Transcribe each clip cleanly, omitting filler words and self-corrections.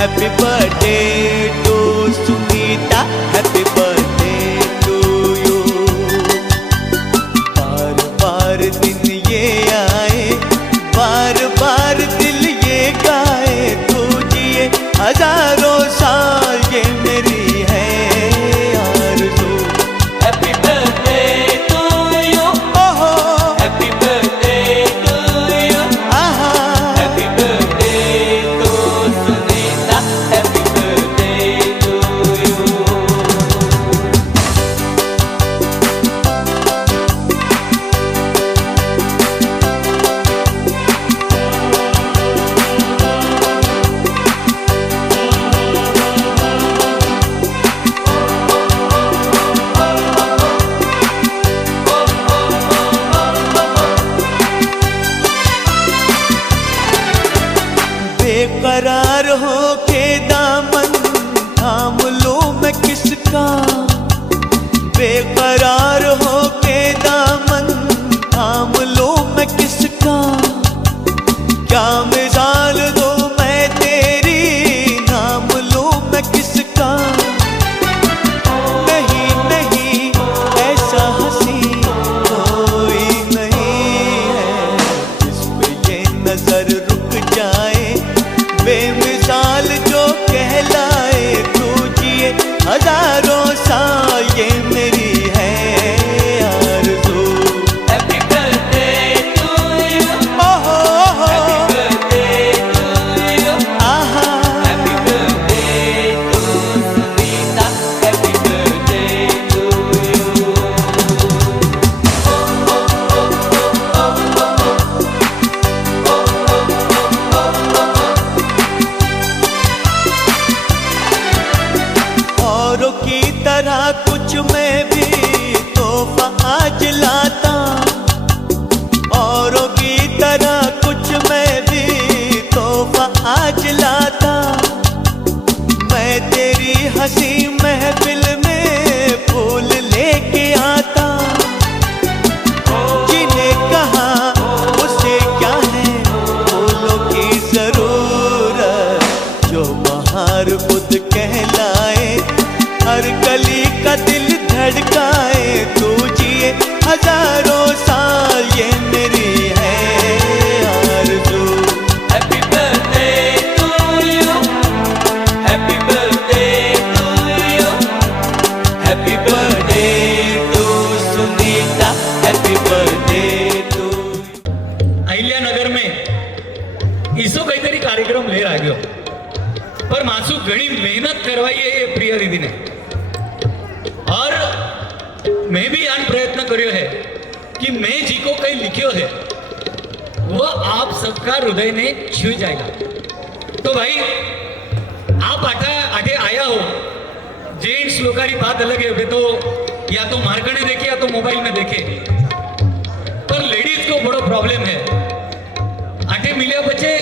Happy birthday to Sunita, happy birthday to you. बार बार दिन ये आए, बार बार दिल ये गाए, तू जिए हजारों साल ये मेरी है आरज़ू। हैप्पी बर्थडे टू यू, ओहो हैप्पी बर्थडे टू यू, आहा, happy birthday to Sunita, happy birthday to you. बेकरार हो के दामन थाम लूं मैं किसका, बेकरार हो के दामन थाम लूं मैं किसका। क्या मिसाल दूं मैं तेरी, नाम लूं मैं किसका। नहीं नहीं ऐसा हंसी कोई नहीं है, जिस पे ये नजर रुक जाए, बेमिसाल जो कहलाए, तू जिए हजारों साल ये मेरी है आरज़ू। हैप्पी बर्थडे टू यू, ओहो हैप्पी बर्थडे टू यू, आहा, happy birthday to Sunita, happy birthday to you. औरों की तरह कुछ मैं भी तोहफा आज लाता, औरों की तरह कुछ मैं भी तोहफा आज लाता। मैं तेरी हंसी महफिल में फूल लेके आता, जिन्हें कहा उसे क्या है फूलों की जरूरत, जो बहार खुद कहलाए, हर गली का दिल धड़काए, तू जिए हजारों साल ये मेरी है आरज़ू। Happy birthday to you, happy birthday to you, happy birthday to Sunita, happy birthday to. Ahilyanagar में ઈસો કઈતરી કાર્યક્રમ લઈ રાખ્યો, पर मासू घनी मेहनत करवाई है ये प्रिया दीदी ने, और मैं भी यान प्रयत्न करियो है कि मैं जी को कहीं लिखियो है वह आप सबका हृदय ने छू जाएगा। तो भाई आप आगे आया हो, जेंट्स लोगों की बात अलग है, वे तो या तो मार्केट देखे या तो मोबाइल में देखे, पर लेडीज को बड़ो प्रॉब्लम है। आटे मिलिया बच्चे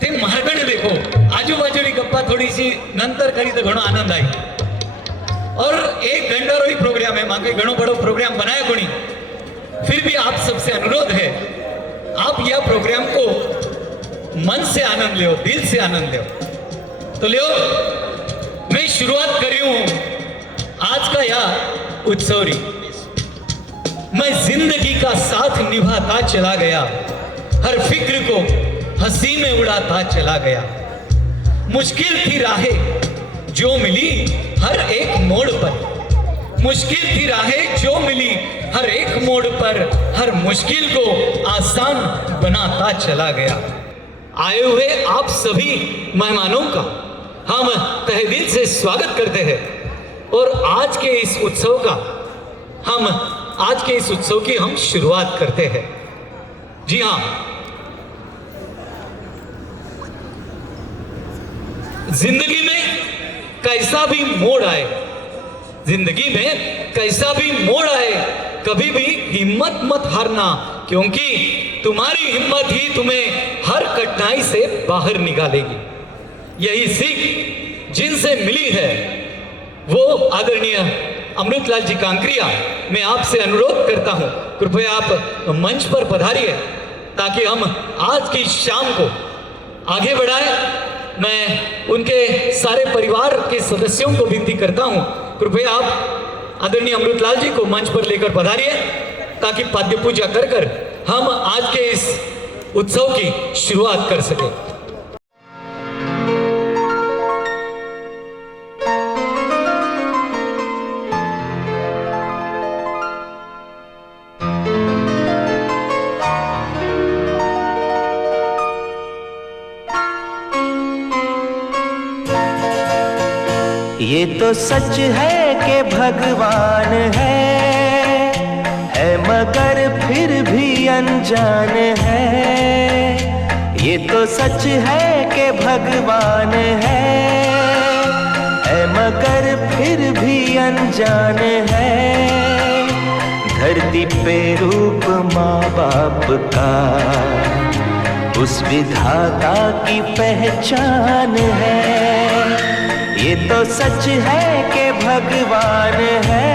ते मार्केट देखो, आजूबाजू की गप्पा थोड़ी सी नंतर करी तो घणो आनंद आई। और एक घंटा रो प्रोग्राम है, मां के घणो बड़ो प्रोग्राम बनाया कोनी, फिर भी आप सबसे अनुरोध है आप यह प्रोग्राम को मन से आनंद लो, दिल से आनंद लो। तो लो, मैं शुरुआत करी हूं आज का यह उत्सव री। मैं जिंदगी का साथ निभाता चला गया, हर फिक्र को हंसी में उड़ाता चला गया। मुश्किल थी राहें जो मिली हर एक मोड़ पर, मुश्किल थी राहें जो मिली हर एक मोड़ पर, हर मुश्किल को आसान बनाता चला गया। आए हुए आप सभी मेहमानों का हम तहे दिल से स्वागत करते हैं, और आज के इस उत्सव की हम शुरुआत करते हैं। जी हाँ, जिंदगी में कैसा भी मोड़ आए, जिंदगी में कैसा भी मोड़ आए, कभी भी हिम्मत मत हारना, क्योंकि तुम्हारी हिम्मत ही तुम्हें हर कठिनाई से बाहर निकालेगी। यही सीख जिनसे मिली है वो आदरणीय अमृतलाल जी कांकरिया, मैं आपसे अनुरोध करता हूं कृपया आप मंच पर पधारिए ताकि हम आज की शाम को आगे बढ़ाएं। मैं सारे परिवार के सदस्यों को विनती करता हूं, कृपया आप आदरणीय अमृतलाल जी को मंच पर लेकर पधारिए ताकि पाद्य पूजा कर हम आज के इस उत्सव की शुरुआत कर सके। ये तो सच है कि भगवान है मगर फिर भी अनजान है। ये तो सच है कि भगवान है मगर फिर भी अनजान है। धरती पे रूप माँ बाप का उस विधाता की पहचान है। ये तो सच है कि भगवान है।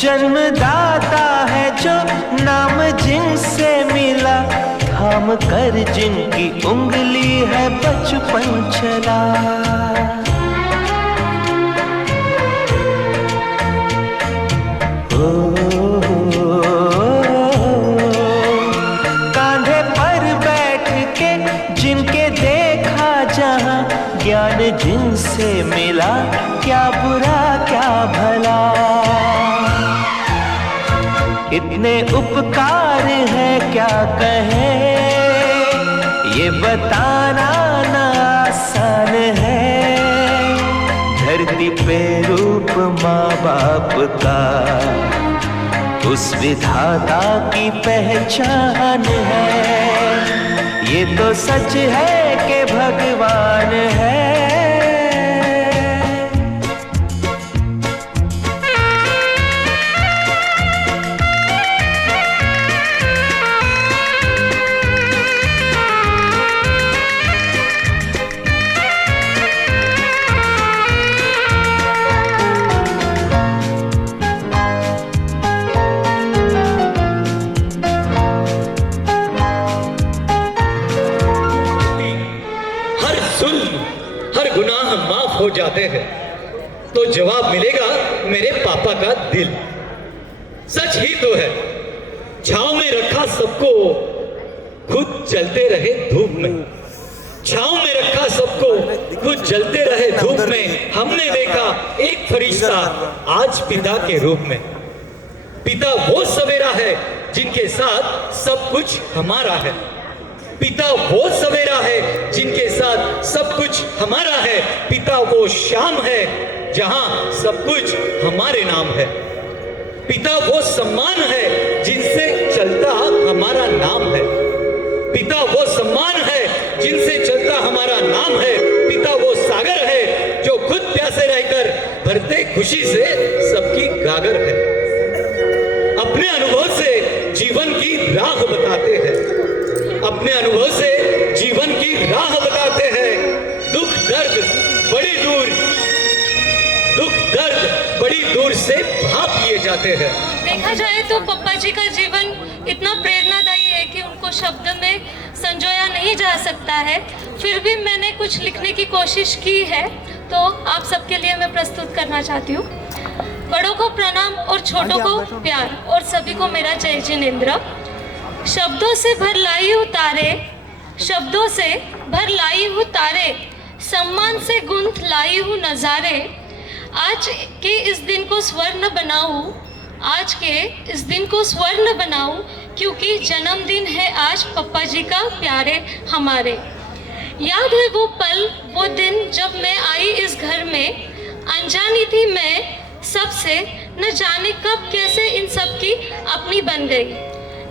जन्मदाता है जो नाम जिनसे मिला, थाम कर जिनकी उंगली है बचपन चला। कांधे पर बैठ के जिनके देखा जहां, ज्ञान जिनसे मिला क्या बुरा क्या भला। इतने उपकार है क्या कहें, ये बताना ना आसान है। धरती पे रूप माँ बाप का उस विधाता की पहचान है। ये तो सच है कि भगवान है। हो जाते हैं तो जवाब मिलेगा मेरे पापा का दिल। सच ही तो है, छांव में रखा सबको, खुद जलते रहे धूप में। छांव में रखा सबको, खुद जलते रहे धूप में। हमने देखा एक फरिश्ता आज पिता के रूप में। पिता वो सवेरा है जिनके साथ सब कुछ हमारा है। पिता वो सवेरा है जिनके साथ सब कुछ हमारा है। पिता वो शाम है जहां सब कुछ हमारे नाम है। पिता वो सम्मान है जिनसे चलता हमारा नाम है। पिता वो सम्मान है जिनसे चलता हमारा नाम है। पिता वो सागर है जो खुद प्यासे रहकर भरते खुशी से सबकी गागर है। अपने अनुभव से जीवन की राह बताते हैं। अपने अनुभव से जीवन की राह बताते हैं। दुख दर्द बड़ी दूर से भाप लिए जाते हैं। देखा जाए तो पप्पा जी का जीवन इतना प्रेरणादायी है कि उनको शब्द में संजोया नहीं जा सकता है। फिर भी मैंने कुछ लिखने की कोशिश की है, तो आप सबके लिए मैं प्रस्तुत करना चाहती हूँ। बड़ों को प्रणाम और छोटों को प्यार, और सभी को मेरा जय जिनेंद्र। शब्दों से भर लाई हूँ तारे, शब्दों से भर लाई हूँ तारे, सम्मान से गूंथ लाई हूँ नज़ारे। आज के इस दिन को स्वर्ण बनाऊँ, आज के इस दिन को स्वर्ण बनाऊँ, क्योंकि जन्मदिन है आज पप्पा जी का प्यारे हमारे। याद है वो पल वो दिन जब मैं आई इस घर में, अनजानी थी मैं सबसे, न जाने कब कैसे इन सब की अपनी बन गई।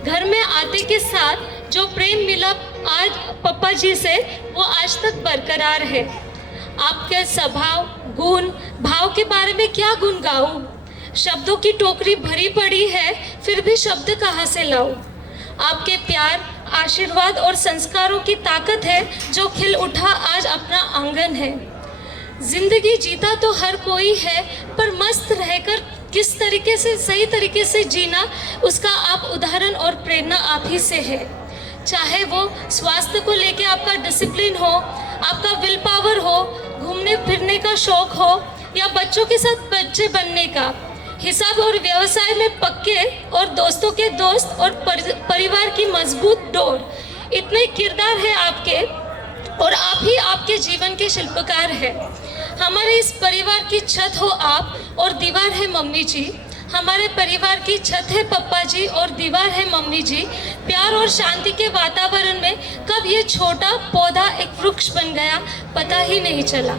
घर में आते के साथ जो प्रेम मिला आज पप्पा जी से, वो आज तक बरकरार है। आपके स्वभाव, गुण, भाव के बारे में क्या गुण गाऊं? शब्दों की टोकरी भरी पड़ी है, फिर भी शब्द कहाँ से लाऊं? आपके प्यार, आशीर्वाद और संस्कारों की ताकत है जो खिल उठा आज अपना आंगन है। जिंदगी जीता तो हर कोई है, पर मस्त रहकर किस तरीके से, सही तरीके से जीना, उसका आप उदाहरण और प्रेरणा आप ही से है। चाहे वो स्वास्थ्य को लेके आपका डिसिप्लिन हो, आपका विल पावर हो, घूमने फिरने का शौक हो, या बच्चों के साथ बच्चे बनने का, हिसाब और व्यवसाय में पक्के और दोस्तों के दोस्त और परिवार की मजबूत डोर, इतने किरदार है आपके, और आप ही आपके जीवन के शिल्पकार हैं। हमारे इस परिवार की छत हो आप, और दीवार है मम्मी जी। हमारे परिवार की छत है पप्पा जी और दीवार है मम्मी जी। प्यार और शांति के वातावरण में कब ये छोटा पौधा एक वृक्ष बन गया, पता ही नहीं चला।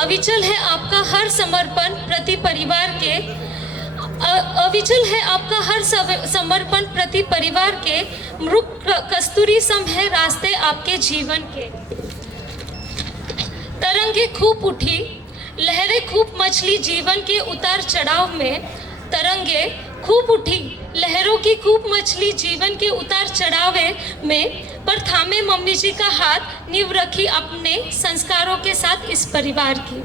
अविचल है आपका हर समर्पण प्रति परिवार के, अविचल है आपका हर समर्पण प्रति परिवार के। मृग कस्तूरी सम है रास्ते आपके जीवन के। तरंगे खूब उठी, लहरें खूब मचली जीवन के उतार चढ़ाव में। तरंगे खूब उठी, लहरों की खूब मचली जीवन के उतार चढ़ावे में, पर थामे मम्मी जी का हाथ, नींव रखी अपने संस्कारों के साथ इस परिवार की।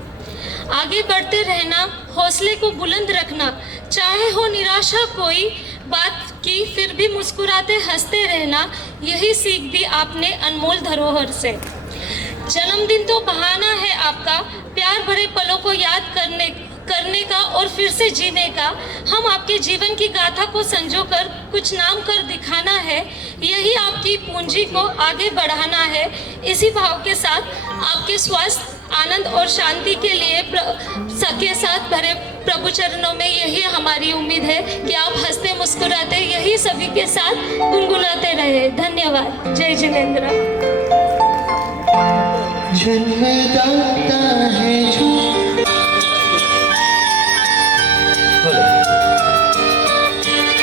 आगे बढ़ते रहना, हौसले को बुलंद रखना, चाहे हो निराशा कोई बात की, फिर भी मुस्कुराते हंसते रहना, यही सीख दी आपने अनमोल धरोहर से। जन्मदिन तो बहाना है आपका, प्यार भरे पलों को याद करने का और फिर से जीने का। हम आपके जीवन की गाथा को संजो कर कुछ नाम कर दिखाना है, यही आपकी पूंजी को आगे बढ़ाना है। इसी भाव के साथ आपके स्वास्थ्य, आनंद और शांति के लिए सबके साथ भरे प्रभु चरणों में यही हमारी उम्मीद है कि आप हंसते मुस्कुराते यही सभी के साथ गुनगुनाते रहे। धन्यवाद। जय जिनेंद्र। जन्मदाता है जो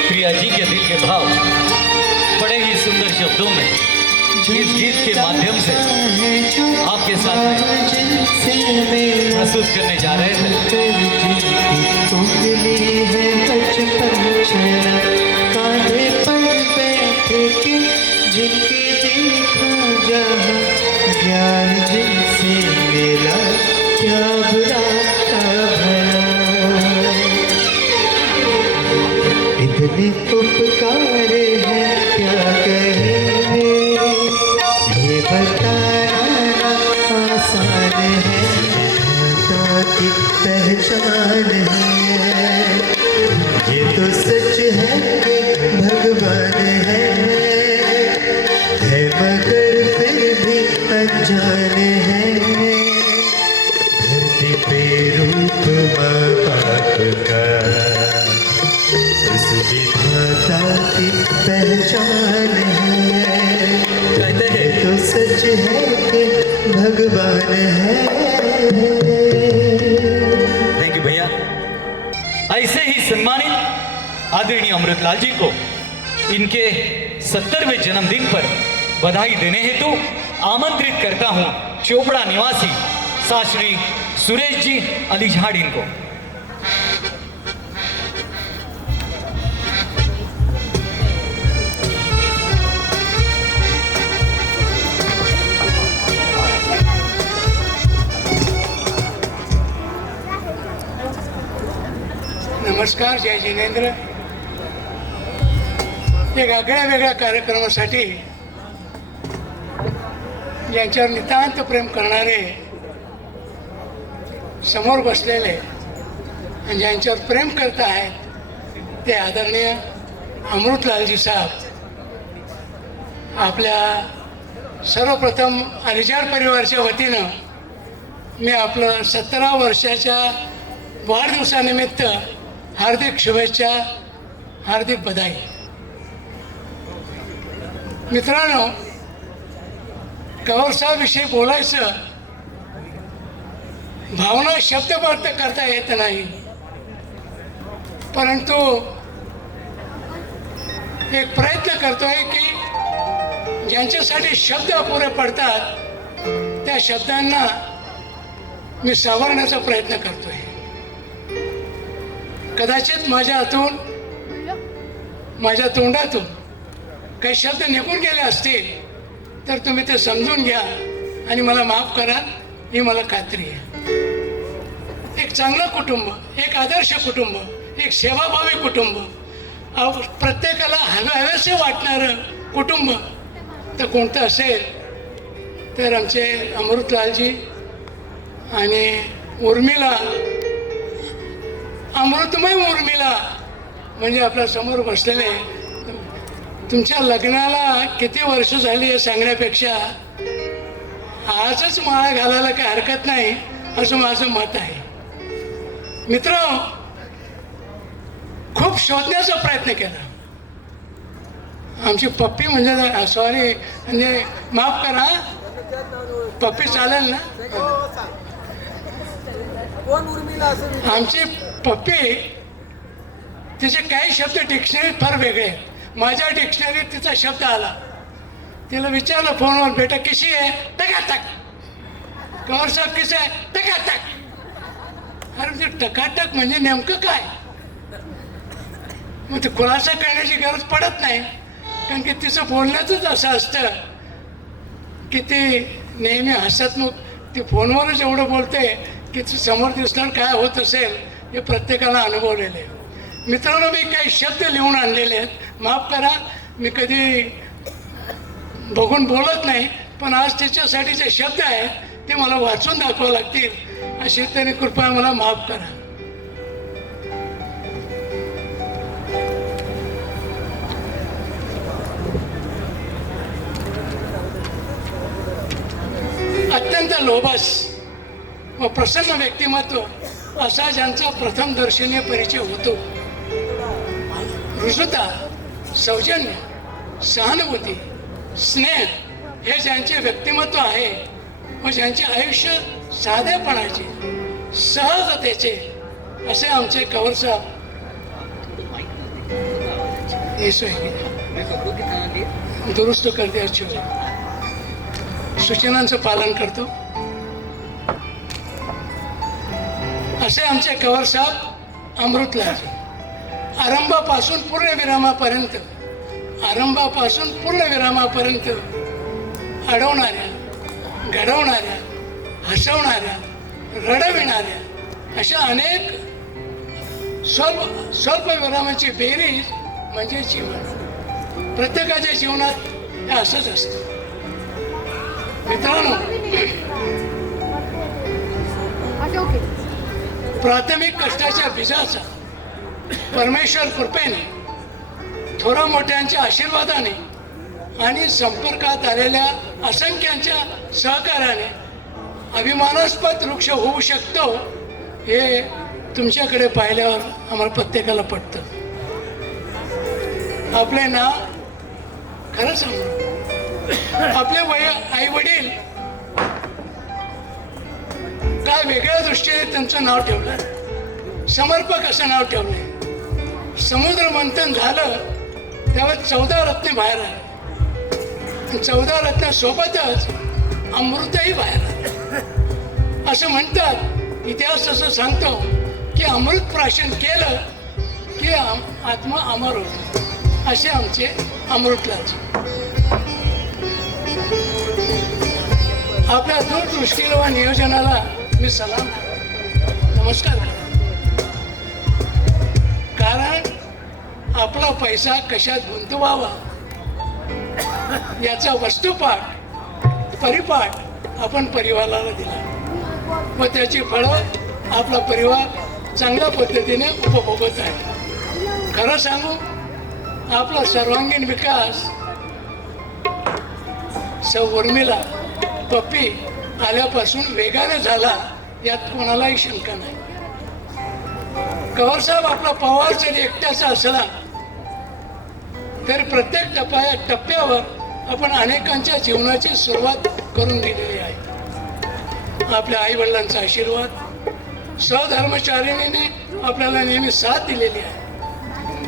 प्रिया जी के दिल के भाव बड़े ही सुंदर शब्दों में इस गीत के माध्यम से आपके साथ में प्रस्तुत करने जा रहे थे। कांधे पर बैठे के जिनके देखा जहाँ, ज्ञान जिनसे मिला क्या बुरा क्या भला। इतने उपकार है क्या कहें, ये बताना आसान है, माता की पहचान है। ये तो सच है कि भगवान है मगर फिर भी अनजान है। धरती पे रूप माँ बाप का, उस विधाता की पहचान है। कहते हैं तो सच है कि भगवान है। थैंक यू भैया। ऐसे ही सम्मानित आदरणीय अमृतलाल जी को इनके 70वें जन्मदिन पर बधाई देने हेतु आमंत्रित करता हूं चोपड़ा निवासी शास्त्री सुरेश जी अलीझाड़ीन को। नमस्कार। जय जिनेंद्र। एक आगळ्या वेगळ्या कार्यक्रमासाठी ज्यांच्यावर नितांत प्रेम करणारे समोर बसलेले आणि ज्यांच्यावर प्रेम करत आहेत ते आदरणीय अमृतलालजी साहेब, आपल्या सर्वप्रथम अलिजाड परिवाराच्या वतीनं मी आपलं 17 वर्षाच्या वाढदिवसानिमित्त हार्दिक शुभेच्छा, हार्दिक बधाई। मित्रांनो, कौरसाविषयी बोलायचं, भावना शब्दबद्ध करता येत नाही, परंतु एक प्रयत्न करतोय की ज्यांच्यासाठी शब्द अपुरे पडतात त्या शब्दांना मी सावरण्याचा प्रयत्न करतोय. कदाचित माझ्या हातून, माझ्या तोंडातून काही शब्द निघून गेले असतील तर तुम्ही ते समजून घ्या आणि मला माफ कराल ही मला खात्री आहे. एक चांगलं कुटुंब, एक आदर्श कुटुंब, एक सेवाभावी कुटुंब, प्रत्येकाला हवेसे वाटणारं कुटुंब तर कोणतं असेल तर आमचे अमृतलालजी आणि उर्मिला, अमृतमय उर्मिला म्हणजे आपल्या समोर बसलेले. तुमच्या लग्नाला किती वर्ष झाली हे सांगण्यापेक्षा आजच माळा घालायला काही हरकत नाही असं माझं मत आहे. मित्र, खूप शोधण्याचा प्रयत्न केला. आमची पप्पी म्हणजे सॉरी म्हणजे माफ करा, पप्पी चालेल ना? आमची पप्पी, तिचे काही शब्द डिक्शनरीत फार वेगळे आहेत. माझ्या डिक्शनरीत तिचा शब्द आला. तिला विचारलं फोनवर, बेटा किशी आहे? टकाटक. कवर साहेब किसे आहे? टकाटक. अरे ते टकाटक म्हणजे नेमकं काय? मग ते खुलासा करण्याची गरज पडत नाही, कारण की तिचं बोलण्याचंच असं असतं की ती नेहमी हसतमुख, ती फोनवरच एवढं बोलते की समोर दिसणार काय होत असेल हे प्रत्येकाला अनुभवलेले. मित्रांनो, मी काही शब्द लिहून आणलेले आहेत. माफ करा, मी कधी बघून बोलत नाही, पण आज त्याच्यासाठी जे शब्द आहेत ते मला वाचून दाखवावं लागतील, अशी तरी कृपया मला माफ करा. अत्यंत लोभस व प्रसन्न व्यक्तिमत्व असा ज्यांचा प्रथम दर्शनीय परिचय होतो. रुजुता, सौजन्य, सहानुभूती, स्नेह हे ज्यांचे व्यक्तिमत्व आहे व ज्यांचे आयुष्य साधेपणाचे, सहजतेचे, असे आमचे कवरसाहेब दुरुस्त करते सूचनांचं पालन करतो असे आमचे कवरसाहेब अमृतलालजी. आरंभापासून पूर्णविरामापर्यंत अडवणाऱ्या, घडवणाऱ्या, हसवणाऱ्या, रडविणाऱ्या अशा अनेक स्वल्प विरामाची बेरीज म्हणजे जीवन. प्रत्येकाच्या जीवनात हे असंच असतं. मित्रांनो, प्राथमिक कष्टाच्या बीजाचा परमेश्वर कृपेने, थोरा मोठ्यांच्या आशीर्वादाने आणि संपर्कात आलेल्या असंख्यांच्या सहकार्याने अभिमानास्पद वृक्ष होऊ शकतो हे तुमच्याकडे पाहिल्यावर आम्हाला प्रत्येकाला पटतं. आपले नाव खरं सांगू, आपले आई वडील काय वेगळ्या दृष्टीने त्यांचं नाव ठेवलं, समर्पक असं नाव ठेवलंय. समुद्र मंथन झालं तेव्हा 14 रत्ने बाहेर आले, 14 रत्नासोबतच अमृतही बाहेर आलं. असं म्हणतात, इतिहास असं सांगतो की अमृत प्राशन केलं की आत्मा अमर होतो. असे आमचे अमृतलालजी. आपल्या दूरदृष्टीला व नियोजनाला मी सलाम, नमस्कार. कारण आपला पैसा कशात गुंतवावा याचा वस्तुपाठ, परिपाठ आपण परिवाराला दिला व त्याची फळं आपला परिवार चांगल्या पद्धतीने उपभोगत आहे. खरं सांगू, आपला सर्वांगीण विकास सौ उर्मिला पप्पी आल्यापासून वेगाने झाला यात कोणालाही शंका नाही. कवरसाहेब आपला पवार जरी एकट्याचा असला तर प्रत्येक टप्प्यावर आपण अनेकांच्या जीवनाची सुरुवात करून दिलेली आहे. आपल्या आई वडिलांचा आशीर्वाद, सहधर्मचारिणीने आपल्याला नेहमी साथ दिलेली आहे.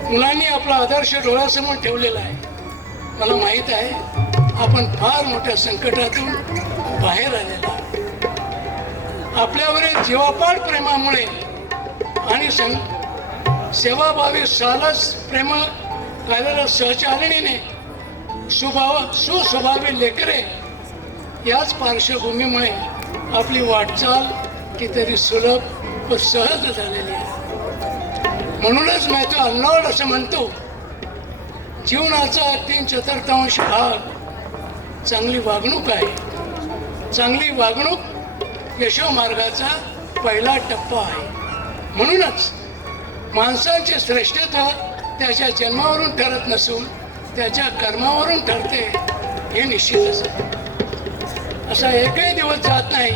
मुलांनी आपला आदर्श डोळ्यासमोर ठेवलेला आहे. मला माहीत आहे आपण फार मोठ्या संकटातून बाहेर आलेला आहात. आपल्यावरील जीवापाड प्रेमामुळे आणि सेवाभावी सालस प्रेम कार्याला सहचारिणीने सुस्वभावी लेकरे याच पार्श्वभूमीमुळे आपली वाटचाल कितीतरी सुलभ व सहज झालेली आहे. म्हणूनच मी तो अल्लॉड असं म्हणतो, जीवनाचा 3/4 भाग चांगली वागणूक आहे. चांगली वागणूक यशोमार्गाचा पहिला टप्पा आहे. म्हणूनच माणसाचे श्रेष्ठत्व त्याच्या जन्मावरून ठरत नसून त्याच्या कर्मावरून ठरते हे निश्चितच आहे. असा एकही दिवस जात नाही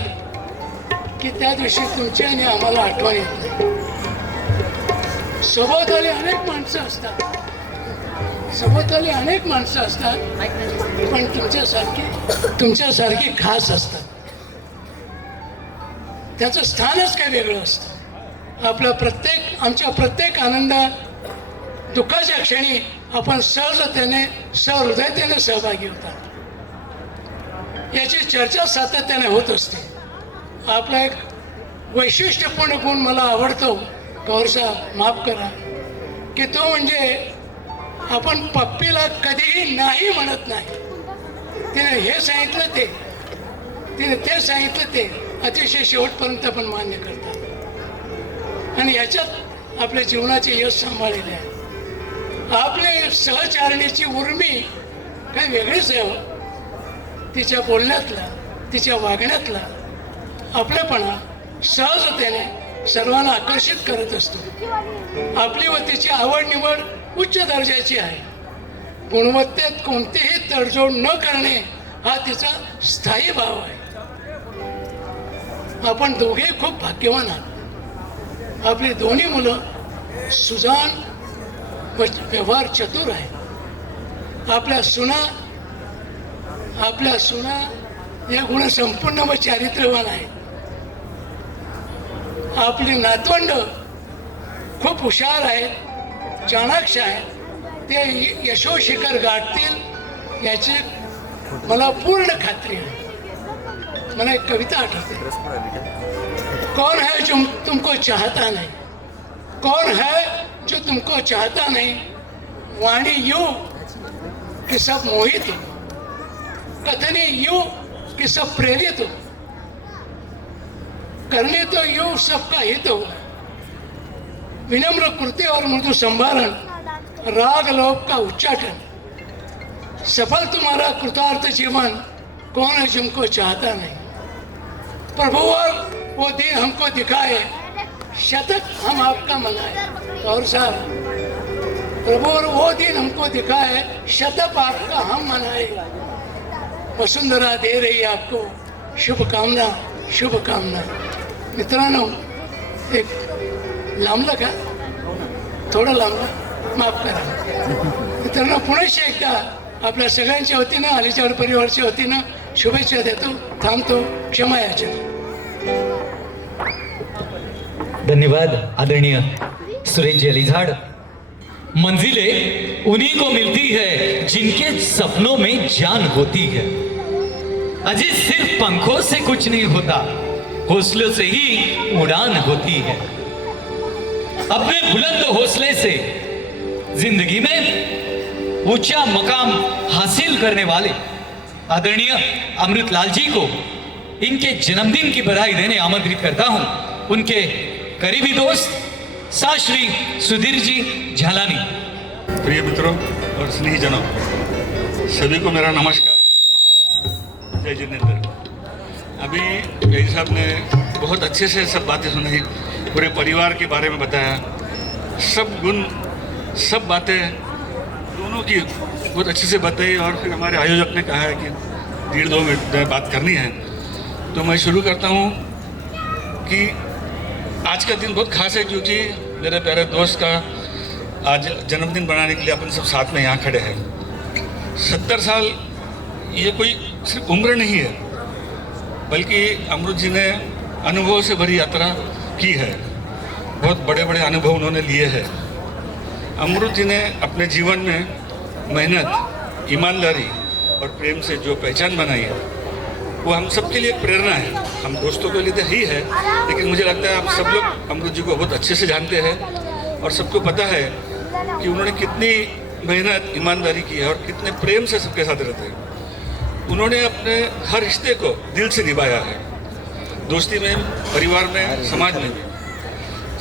की त्या दिवशी तुमची आणि आम्हाला आठवण येत नाही. सोबतली अनेक माणसं असतात, पण तुमच्यासारखी खास असतात. त्याचं स्थानच काय वेगळं असतं. आमच्या प्रत्येक आनंदात दुःखाच्या क्षणी आपण सहजतेने सहृदयतेने सहभागी होतात. याची चर्चा सातत्याने होत असते. आपला एक वैशिष्ट्यपूर्ण गुण मला आवडतो, कौरसाहेब माफ करा, की तो म्हणजे आपण पप्पीला कधीही नाही म्हणत नाही. तिने हे सांगितलं तिने ते सांगितलं ते अतिशय शेवटपर्यंत आपण मान्य करतात आणि याच्यात आपल्या जीवनाचे यश सांभाळलेले आहे. आपले सहचारिणीची उर्मी काही वेगळीच आहे हो. तिच्या बोलण्यातला, तिच्या वागण्यातला आपलेपणा सहजतेने सर्वांना आकर्षित करत असतो. आपली व तिची आवड निवड उच्च दर्जाची आहे. गुणवत्तेत कोणतीही तडजोड न करणे हा तिचा स्थायी भाव आहे. आपण दोघे खूप भाग्यवान आहात. आपली दोन्ही मुलं सुजाण व व्यवहार चतुर आहेत. आपल्या सुना या गुण संपूर्ण व चारित्र्यवान आहेत. आपली नातवंड खूप हुशार आहेत, चाणाक्ष आहेत. ते यशोशिखर गाठतील याची मला पूर्ण खात्री आहे. मला एक कविता आठवते, कौन है जो तुमको चाहता नहीं, कौन है जो तुमको चाहता नहीं, वाणी यूं कि सब मोहित हो, कथनी यूं कि सब प्रेरित हो, करने तो यूं सबका हित हो, विनम्र कृत्य और मृदु संभारण, राग लोभ का उच्चाटन, सफल तुम्हारा कृतार्थ जीवन, कौन है जिनको चाहता नहीं, प्रभु और वो दिन हमको दिखाए, शतक हम आपका मनाए. और साहब, प्रभु और वो दिन हमको दिखाए, शतक आपका हम मनाए. वसुंधरा दे रही है आपको शुभकामना, शुभकामना. मित्रांनो, एक लांबलं का, थोडं लांबलं, माफ करा. मित्रांनो, पुनश्च एकदा आपल्या सगळ्यांच्या वतीनं, अलीचाड परिवारच्या वतीनं शुभेच्छा देतो. थांबतो, क्षमा याचना. धन्यवाद आदरणीय सुरेश जी अलीझाड़. मंजिलें उन्हीं को मिलती है जिनके सपनों में जान होती है. अजी सिर्फ पंखों से कुछ नहीं होता, हौसलों से ही उड़ान होती है. अपने बुलंद हौसले से जिंदगी में ऊंचा मकाम हासिल करने वाले आदरणीय अमृतलाल जी को इनके जन्मदिन की बधाई देने आमंत्रित करता हूं. उनके करीबी दोस्त श्री सुधीर जी झालानी. प्रिय मित्रों और स्नेहीजनों, सभी को मेरा नमस्कार. जय जिनेंद्र. अभी भाई साहब ने बहुत अच्छे से सब बातें सुनाई, पूरे परिवार के बारे में बताया. सब गुण, सब बातें दोनों की बहुत अच्छे से बताई. और फिर हमारे आयोजक ने कहा है कि 1.5-2 मिनट में बात करनी है, तो मैं शुरू करता हूँ कि आज का दिन बहुत खास है, क्योंकि मेरे प्यारे दोस्त का आज जन्मदिन बनाने के लिए अपन सब साथ में यहाँ खड़े हैं. 70 साल ये कोई सिर्फ उम्र नहीं है, बल्कि अमृत जी ने अनुभव से भरी यात्रा की है. बहुत बड़े बड़े अनुभव उन्होंने लिए हैं. अमृत जी ने अपने जीवन में मेहनत, ईमानदारी और प्रेम से जो पहचान बनाई है वो हम सबके लिए एक प्रेरणा है। हम दोस्तों के लिए तो ही है, लेकिन मुझे लगता है आप सब लोग अमृत जी को बहुत अच्छे से जानते हैं और सबको पता है कि उन्होंने कितनी मेहनत, ईमानदारी की है और कितने प्रेम से सबके साथ रहते हैं। उन्होंने अपने हर रिश्ते को दिल से निभाया है, दोस्ती में, परिवार में, समाज में भी।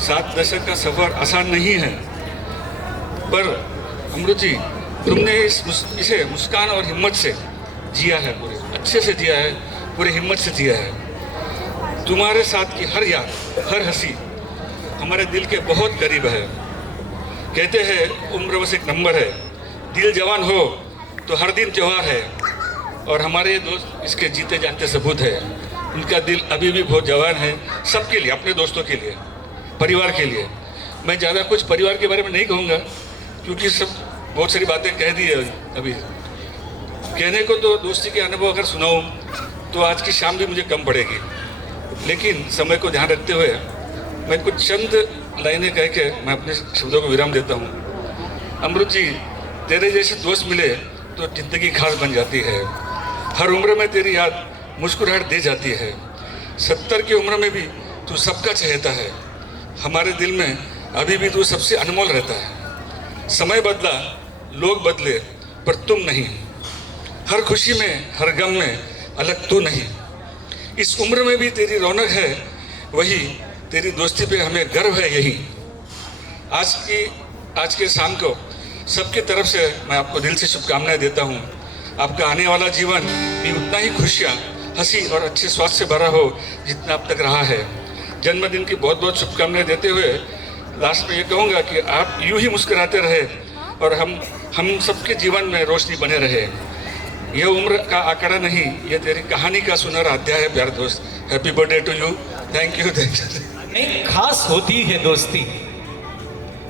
7 दशक का सफ़र आसान नहीं है, पर अमृत जी तुमने इसे मुस्कान और हिम्मत से जिया है, पूरे अच्छे से जिया है, पूरे हिम्मत से जिया है। तुम्हारे साथ की हर याद, हर हंसी हमारे दिल के बहुत करीब है। कहते हैं उम्र बस एक नंबर है, दिल जवान हो तो हर दिन त्योहार है, और हमारे दोस्त इसके जीते जागते सबूत है। उनका दिल अभी भी बहुत जवान है, सबके लिए, अपने दोस्तों के लिए, परिवार के लिए। मैं ज़्यादा कुछ परिवार के बारे में नहीं कहूँगा क्योंकि सब बहुत सारी बातें कह दी है अभी। कहने को तो दोस्ती के अनुभव अगर सुनाऊँ तो आज की शाम भी मुझे कम पड़ेगी, लेकिन समय को ध्यान रखते हुए मैं कुछ चंद लाइनें कह के मैं अपने शब्दों को विराम देता हूँ। अमृत जी, तेरे जैसे दोस्त मिले तो जिंदगी खास बन जाती है। हर उम्र में तेरी याद मुस्कुराहट दे जाती है। 70 की उम्र में भी तू सबका चहेता है। हमारे दिल में अभी भी तू सबसे अनमोल रहता है। समय बदला, लोग बदले, पर तुम नहीं। हर खुशी में, हर गम में अलग तू नहीं। इस उम्र में भी तेरी रौनक है वही, तेरी दोस्ती पे हमें गर्व है यही। आज के शाम को सबके तरफ से मैं आपको दिल से शुभकामनाएं देता हूँ। आपका आने वाला जीवन भी उतना ही खुशियाँ, हंसी और अच्छे स्वास्थ्य से भरा हो जितना अब तक रहा है। जन्मदिन की बहुत बहुत शुभकामनाएं देते हुए लास्ट में ये कहूँगा कि आप यूं ही मुस्कुराते रहे और हम सबके जीवन में रोशनी बने रहे। यह उम्र का आंकड़ा नहीं, यह तेरी कहानी का सुनहरा अध्याय है प्यारे दोस्त। Happy birthday to you. Thank you. में खास होती है दोस्ती,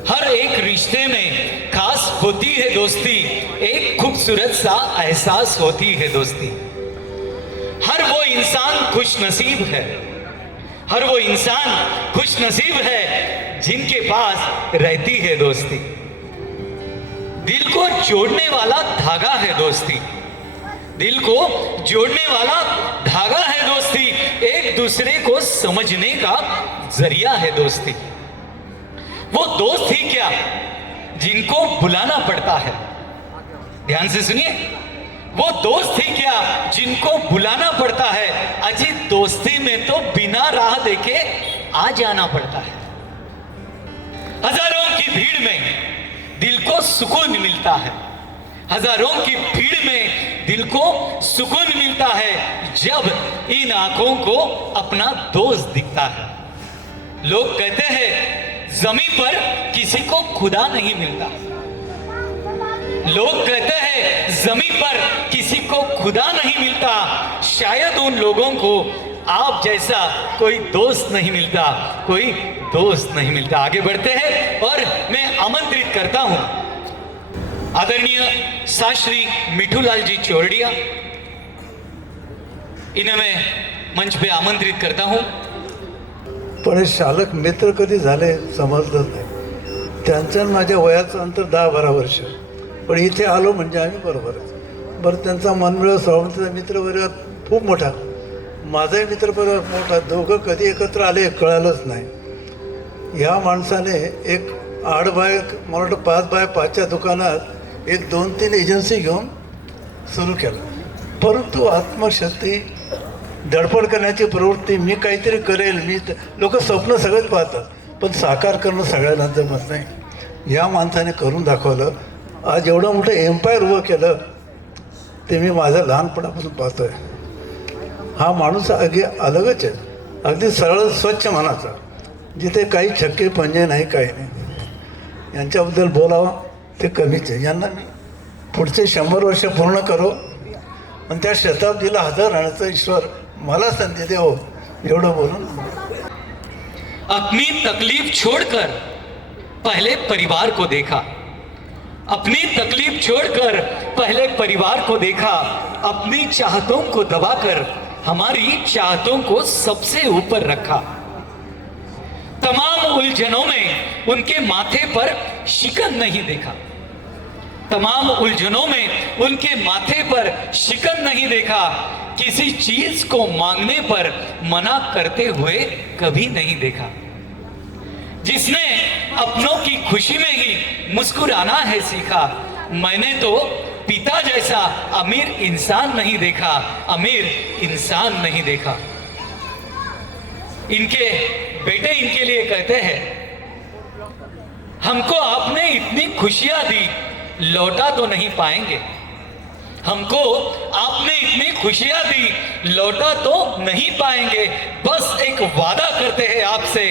हर एक रिश्ते में खास होती है दोस्ती। एक खूबसूरत सा एहसास होती है दोस्ती। हर वो इंसान खुश नसीब है, हर वो इंसान खुश नसीब है जिनके पास रहती है दोस्ती। दिल को जोड़ने वाला धागा है दोस्ती, दिल को जोड़ने वाला धागा है दोस्ती। एक दूसरे को समझने का जरिया है दोस्ती। वो दोस्त ही क्या जिनको बुलाना पड़ता है, ध्यान से सुनिए, वो दोस्त ही क्या जिनको बुलाना पड़ता है। अजी दोस्ती में तो बिना राह देखे आ जाना पड़ता है। हजारों की भीड़ में दिल को सुकून मिलता है, हजारों की भीड़ में दिल को सुकून मिलता है जब इन आंखों को अपना दोस्त दिखता है। लोग कहते हैं जमीन पर किसी को खुदा नहीं मिलता, लोग कहते हैं जमीन पर किसी को खुदा नहीं मिलता। शायद उन लोगों को आप जैसा कोई दोस्त नहीं मिलता, कोई दोस्त नहीं मिलता। आगे बढ़ते हैं और मैं आमंत्रित करता हूं आदरणीय शास्त्री मिठूलाल जी चोरडिया, इन्हें मैं मंच पे आमंत्रित करता हूं। पण हे शालक मित्र कधी झाले समजलंच नाही। त्यांचं आणि माझ्या वयाचं अंतर 10-12 वर्ष, पण इथे आलो म्हणजे आम्ही बरोबरच। बरं, त्यांचा मनमिळाव स्वभावाचा मित्रवर्ग खूप मोठा, माझाही मित्रवर्ग मोठा, दोघं कधी एकत्र आले कळालंच नाही। ह्या माणसाने एक 8 बाय मला वाटतं 5 बाय 5च्या दुकानात एक 2-3 एजन्सी घेऊन सुरू केलं, परंतु आत्मशक्ती, धडपड करण्याची प्रवृत्ती, मी काहीतरी करेल, लोक स्वप्न सगळेच पाहतात पण साकार करणं सगळ्यांना जमत नाही। या माणसाने करून दाखवलं। आज एवढं मोठं एम्पायर उभं केलं ते मी माझ्या लहानपणापासून पाहतोय। हा माणूस अगदी अलगच आहे, अगदी सरळ स्वच्छ मनाचा, जिथे काही छक्के पंजे नाही, काही नाही। यांच्याबद्दल बोलावं ते कमीच आहे। यांना मी पुढचे 100 वर्ष पूर्ण करो आणि त्या शताब्दीला हजर राहण्याचा ईश्वर मला संधी देव, एवढं बोलून अपनी तकलीफ छोड़कर पहले परिवार को देखा, अपनी तकलीफ छोड़कर पहले परिवार को देखा, अपनी चाहतों को दबाकर हमारी चाहतों को सबसे ऊपर रखा। तमाम उलझनों में उनके माथे पर शिकन नहीं देखा, तमाम उलझनों में उनके माथे पर शिकन नहीं देखा, किसी चीज को मांगने पर मना करते हुए कभी नहीं देखा। जिसने अपनों की खुशी में ही मुस्कुराना है सीखा, मैंने तो पिता जैसा अमीर इंसान नहीं देखा, अमीर इंसान नहीं देखा। इनके बेटे इनके लिए कहते हैं, हमको आपने इतनी खुशियां दी, लौटा तो नहीं पाएंगे। हमको आपने इतनी खुशियां दी, लौटा तो नहीं पाएंगे। बस एक वादा करते हैं आपसे,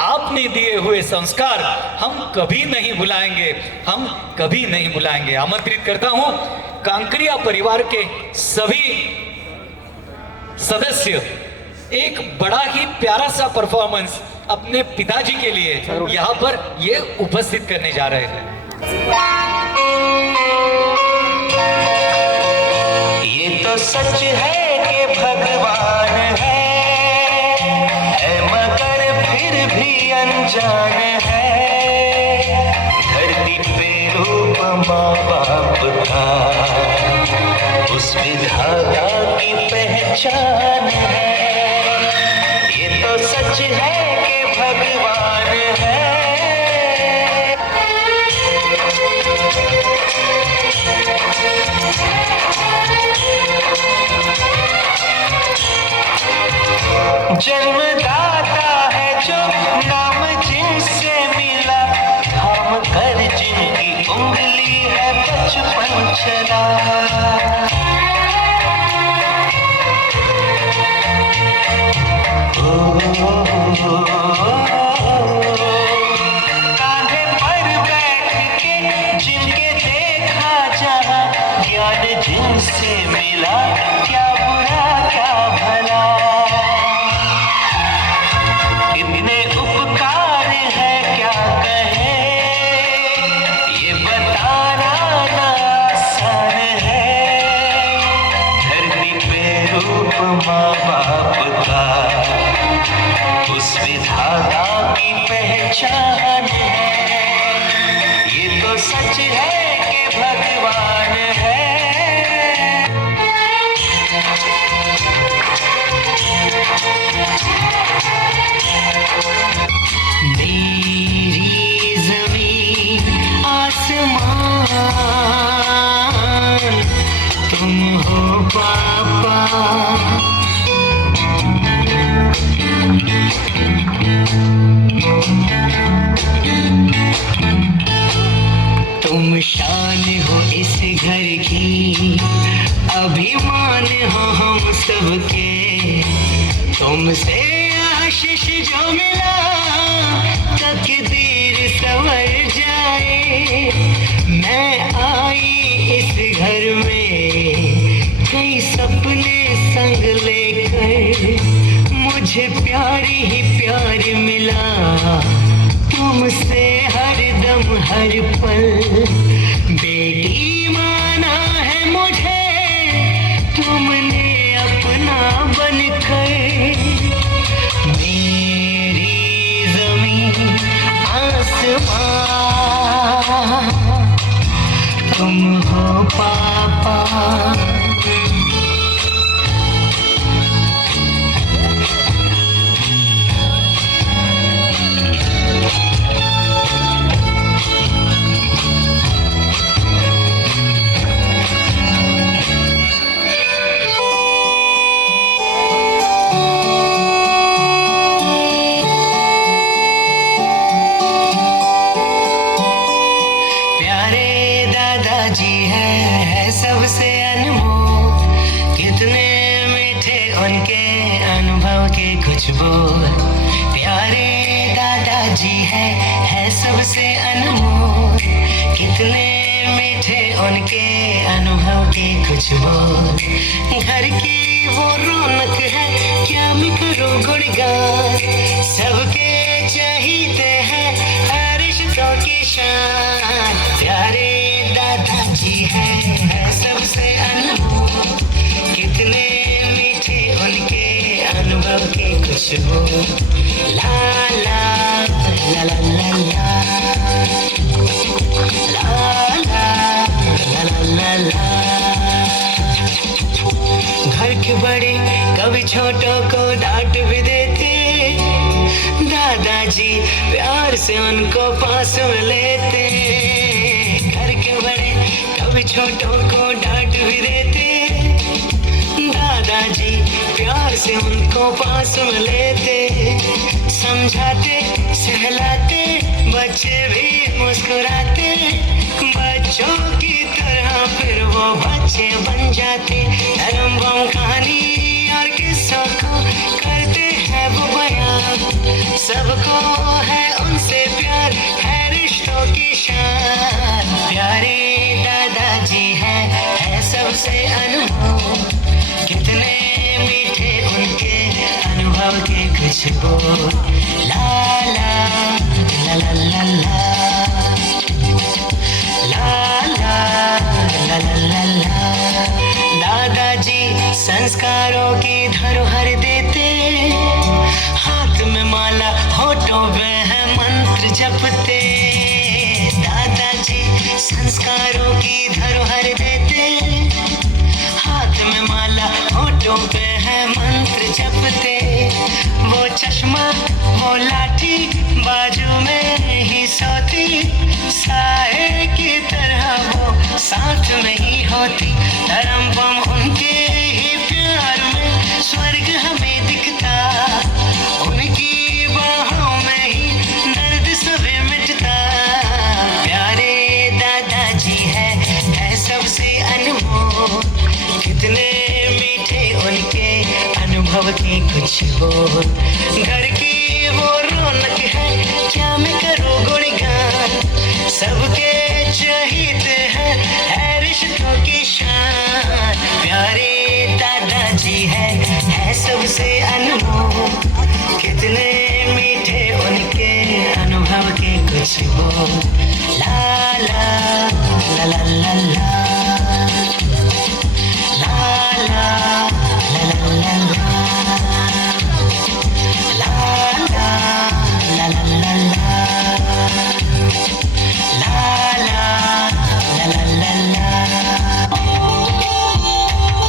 आपने दिए हुए संस्कार हम कभी नहीं भुलाएंगे, हम कभी नहीं भुलाएंगे। आमंत्रित करता हूं कांकरिया परिवार के सभी सदस्य एक बड़ा ही प्यारा सा परफॉर्मेंस अपने पिताजी के लिए यहाँ पर ये उपस्थित करने जा रहे हैं। ये तो सच है कि भगवान है मगर फिर भी अनजान है। धरती पे रूप माँ बाप का उस विधाता की पहचान है। ये तो सच है कि भगवान है। जन्मदाता है जो नाम जिनसे मिला, थाम कर जिनकी उंगली है बचपन चला। कांधे पर बैठ के जिनके देखा जहाँ, ज्ञान जिनसे मिला, क्या बुरा क्या भला। कितने उपकार है क्या कहे, ये बताना ना आसान है। धरती पे रूप माँ बाप का उस विधाता की पहचान है। ये तो सच है कि भगवान है। मेरी ज़मीन आसमान तुम हो पापा। तुम शान हो इस घर की, अभिमान हो हम सबके। तुमसे आशीष जो मिला, तकदीर संवर जाए। मैं आई इस घर में कई सपने संग लेकर, मुझे प्यार ही प्यार मिला तुमसे हर दम हर पल। बेटी माना है मुझे तुमने अपना बनकर। मेरी जमीन आसमां तुम हो पापा। सबसे अनमोल, कितने मीठे उनके अनुभव के कुछ बोल। प्यारे दादाजी है सबसे अनमोल, कितने मीठे उनके अनुभव के कुछ बोल। घर की वो रौनक है क्या मैं करूं गुणगान, सबके चाहते हैं रिश्तों की शान। प्यारे दादाजी है सबसे अनमोल, कितने मीठे उनके अनुभव के खुशबू। ला ला ला ला ला ला। बड़े कभी छोटों को डांट भी देते, दादाजी प्यार से उनको पास में लेते। घर के बड़े कभी छोटों को डांट भी देते, दादाजी प्यार से उनको पास में लेते। समझाते सहलाते बच्चे भी मुस्कुराते, बच्चों की तरह फिर वो बच्चे बन जाते। धर्म बम कहानी और किस्सों को करते हैं वो बयान, सबको है उनसे प्यार, है रिश्तों की शान। प्यारे दादाजी है सबसे अनमोल, कितने मीठे उनके अनुभव के कुछ बोल। ला ला ला ला ला ला ला ला ला ला। दादाजी संस्कारों की धरोहर देते, हाथ में माला होठों पे है मंत्र जपते। दादाजी संस्कारों की धरोहर देते, हाथ में माला होठों पे है मंत्र जपते। वो चश्मा वो लाठी बाजू में ही सोती, साए की तरह वो साथ में ही होती। धर्म बम उनके ही प्यार में स्वर्ग हमें दिखता, उनकी बाहों में ही दर्द सभी मिटता। प्यारे दादाजी है सबसे अनमोल, कितने मीठे उनके अनुभव के कुछ बोल। घर की वो रौनक है क्या मैं करूँ गुणगान, सबके चहीते है रिश्तों की शान। प्यारे दादाजी है सबसे अनमोल, कितने मीठे उनके अनुभव के कुछ बोल। ला ला ला ला ला ला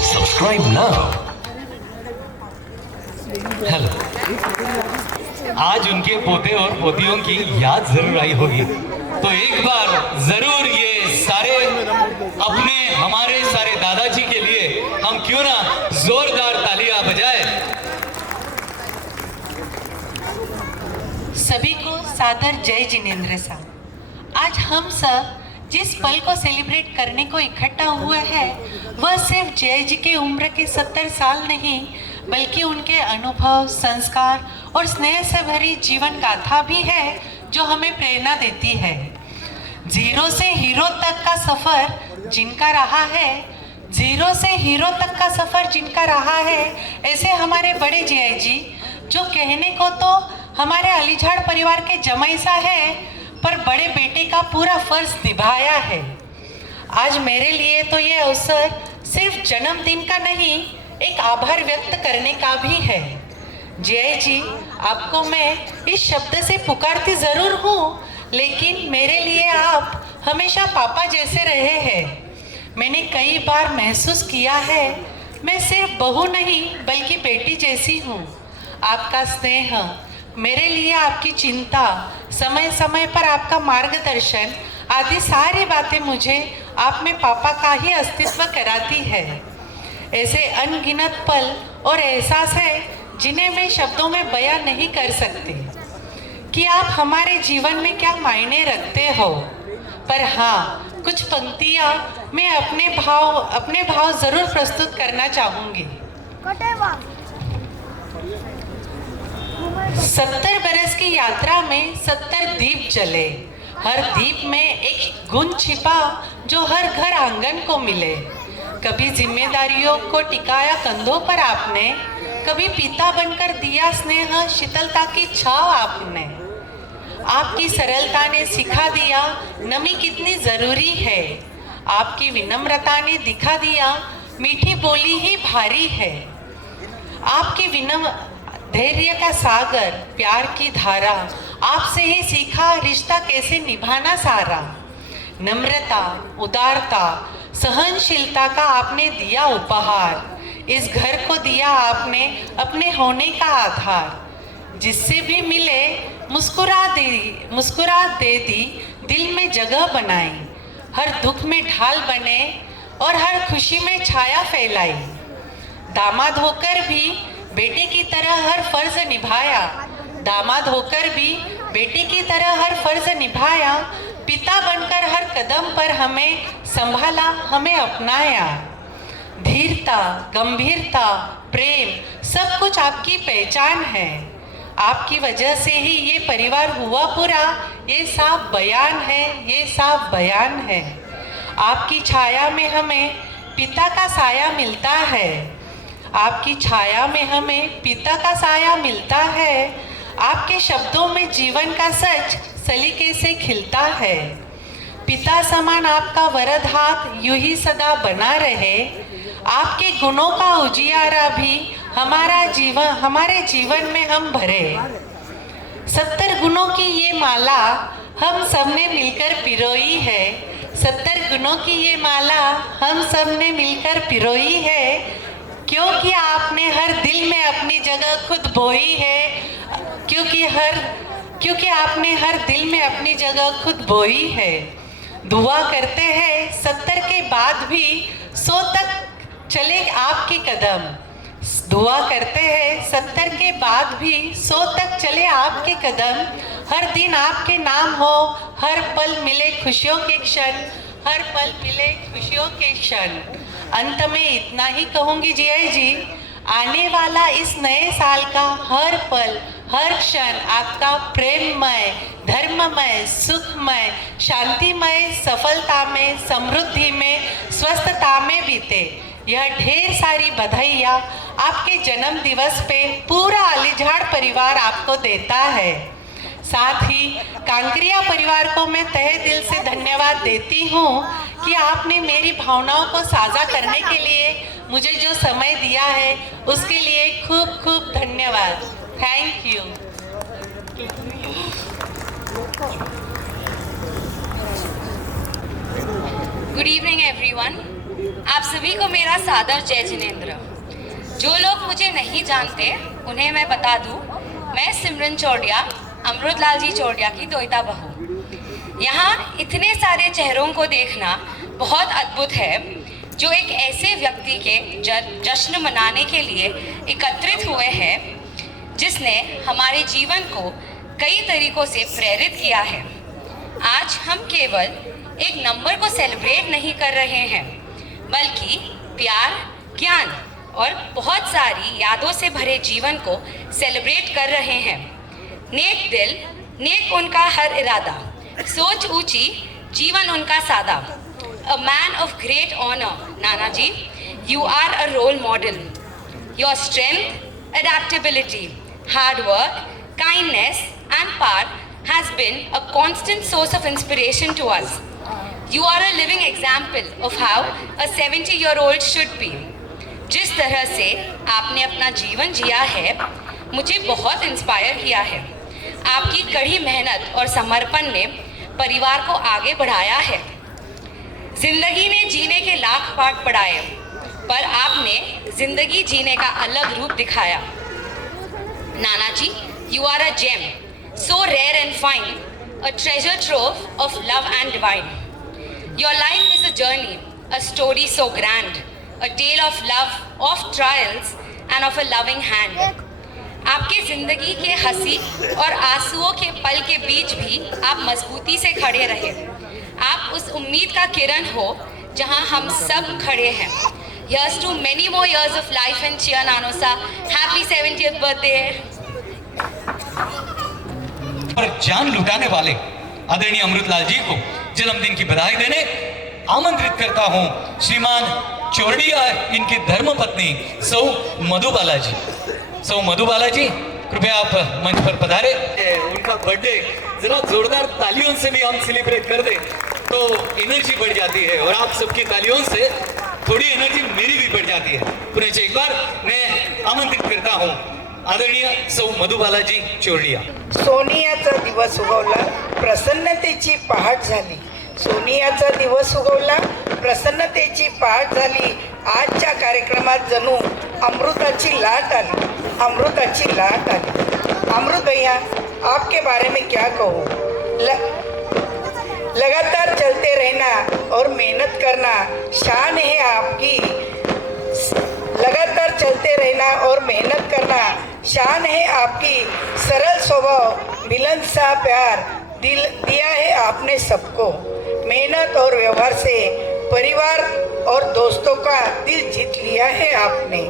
Subscribe now. हेलो, आज उनके पोते और पोतियों की याद जरूर आई होगी, तो एक बार जरूर ये सारे अपने हमारे सारे दादाजी के लिए हम क्यों ना जोरदार तालियां बजाएं। सभी को सादर जय जिनेंद्र साहब। आज हम सब जिस पल को सेलिब्रेट करने को इकट्ठा हुए हैं, वह सिर्फ जय जी के उम्र के 70 साल नहीं, बल्कि उनके अनुभव, संस्कार और स्नेह से भरी जीवन गाथा भी है जो हमें प्रेरणा देती है। जीरो से हीरो तक का सफर जिनका रहा है, जीरो से हीरो तक का सफर जिनका रहा है, ऐसे हमारे बड़े जय जी, जो कहने को तो हमारे अलीझाड़ परिवार के जमाई सा है, पर बड़े बेटे का पूरा फर्ज निभाया है। आज मेरे लिए तो ये अवसर सिर्फ जन्मदिन का नहीं, एक आभार व्यक्त करने का भी है। जय जी, आपको मैं इस शब्द से पुकारती जरूर हूँ, लेकिन मेरे लिए आप हमेशा पापा जैसे रहे हैं। मैंने कई बार महसूस किया है, मैं सिर्फ बहू नहीं बल्कि बेटी जैसी हूँ। आपका स्नेह, मेरे लिए आपकी चिंता, समय समय पर आपका मार्गदर्शन आदि सारी बातें मुझे आप में पापा का ही अस्तित्व कराती है। ऐसे अनगिनत पल और एहसास है जिन्हें मैं शब्दों में बयां नहीं कर सकती कि आप हमारे जीवन में क्या मायने रखते हो। पर हाँ, कुछ पंक्तियाँ मैं अपने भाव जरूर प्रस्तुत करना चाहूँगी। 70 बरस की यात्रा में 70 दीप जले, हर दीप में एक गुण छिपा जो हर घर आंगन को मिले। कभी जिम्मेदारियों को टिकाया कंधों पर आपने, कभी पिता बनकर दिया स्नेह शीतलता की छाव आपने। आपकी सरलता ने सिखा दिया नमी कितनी जरूरी है, आपकी विनम्रता ने दिखा दिया मीठी बोली ही भारी है। आपकी धैर्य का सागर, प्यार की धारा, आपसे ही सीखा रिश्ता कैसे निभाना सारा। नम्रता, उदारता, सहनशीलता का आपने दिया उपहार, इस घर को दिया आपने अपने होने का आधार। जिससे भी मिले मुस्कुरा दे दी, दिल में जगह बनाई, हर दुख में ढाल बने और हर खुशी में छाया फैलाई। दामाद होकर भी बेटे की तरह हर फर्ज निभाया, दामाद होकर भी बेटे की तरह हर फर्ज निभाया। पिता बनकर हर कदम पर हमें संभाला, हमें अपनाया। धीरता, गंभीरता, प्रेम सब कुछ आपकी पहचान है। आपकी वजह से ही ये परिवार हुआ पूरा, ये साफ बयान है, ये साफ बयान है। आपकी छाया में हमें पिता का साया मिलता है, आपकी छाया में हमें पिता का साया मिलता है। आपके शब्दों में जीवन का सच सलीके से खिलता है। पिता समान आपका वरद हाथ यूं ही सदा बना रहे। आपके गुणों का उजियारा भी हमारे जीवन में हम भरे। 70 गुणों की ये माला हम सबने मिलकर पिरोई है, 70 गुणों की ये माला हम सबने मिलकर पिरोई है। क्योंकि आपने हर दिल में अपनी जगह खुद बोई है, क्योंकि आपने हर दिल में अपनी जगह खुद बोई है। दुआ करते हैं 70 के बाद भी 100 तक चले आपके कदम। दुआ करते हैं 70 के बाद भी 100 तक चले आपके कदम। हर दिन आपके नाम हो, हर पल मिले खुशियों के क्षण, हर पल मिले खुशियों के क्षण। अंत में इतना ही कहूँगी जिया जी, आने वाला इस नए साल का हर पल हर क्षण आपका प्रेममय, धर्ममय, सुखमय, शांतिमय, सफलता में, समृद्धि में, स्वस्थता में बीते। यह ढेर सारी बधाइयाँ आपके जन्म दिवस पे पूरा अलीझाड़ परिवार आपको देता है। साथ ही कांकरिया परिवार को मैं तहे दिल से धन्यवाद देती हूँ कि आपने मेरी भावनाओं को साझा करने के लिए मुझे जो समय दिया है उसके लिए खूब खूब धन्यवाद। Thank you. Good evening everyone. आप सभी को मेरा सादर जय जिनेंद्र। जो लोग मुझे नहीं जानते उन्हें मैं बता दूं, मैं सिमरन चौड़िया, अमृतलाल जी चौड़िया की दोहिता बहू। यहाँ इतने सारे चेहरों को देखना बहुत अद्भुत है जो एक ऐसे व्यक्ति के जश्न मनाने के लिए एकत्रित हुए हैं जिसने हमारे जीवन को कई तरीकों से प्रेरित किया है। आज हम केवल एक नंबर को सेलिब्रेट नहीं कर रहे हैं, बल्कि प्यार, ज्ञान और बहुत सारी यादों से भरे जीवन को सेलिब्रेट कर रहे हैं। नेक दिल, नेक उनका हर इरादा, सोच ऊंची, जीवन उनका सादा। A man of great honor, Nana ji, you are a role model. Your strength, adaptability, hard work, kindness and power has been a constant source of inspiration to us. You are a living example of how a 70-year-old should be. जिस तरह से आपने अपना जीवन जिया है, मुझे बहुत inspire किया है। आपकी कड़ी मेहनत और समर्पण ने परिवार को आगे बढ़ाया है। जिंदगी ने जीने के लाख पाठ पढ़ाए, पर आपने जिंदगी जीने का अलग रूप दिखाया। नाना जी, you are a gem, so rare and fine, a treasure trove of love and divine. Your life is a journey, a story so grand, a tale of love, of trials and of a loving hand. आपके जिंदगी के हंसी और आंसुओं के पल के बीच भी आप मजबूती से खड़े रहे। आप उस उम्मीद का किरण हो जहां हम सब खड़े हैं। Here's to many more years of life and cheer, Nanosa. Happy 70th birthday. और जान लुटाने वाले आदरणीय अमृतलाल जी को जन्मदिन की बधाई देने आमंत्रित करता हूं श्रीमान चौड़िया, इनकी धर्मपत्नी सौ मधुबाला जी। सौ मधुबाला जी, कृपया आप मंच पर पधारे। उनका बर्थडे जरा जोरदार तालियों से भी हम सेलिब्रेट कर दें तो एनर्जी बढ़ जाती है, और आप सबकी तालियों से थोड़ी एनर्जी मेरी भी बढ़ जाती है। पुनः एक बार मैं आमंत्रित करता हूं आदरणीय सौ मधुबालाजी चोरडिया। सोनियाचा दिवस उगवला, प्रसन्नतेची पहाट झाली। सोनियाचा दिवस उगवला, प्रसन्नतेची पहाट झाली। आजच्या कार्यक्रमात जणू अमृताची लाट आली, अमृताची लाट आली. अमृत भैया, आपके बारे में क्या कहूँ. लगातार चलते रहना और मेहनत करना शान है आपकी. लगातार चलते रहना और मेहनत करना शान है आपकी. सरल स्वभाव, मिलन सा प्यार दिया है आपने सबको. मेहनत और व्यवहार से परिवार और दोस्तों का दिल जीत लिया है आपने.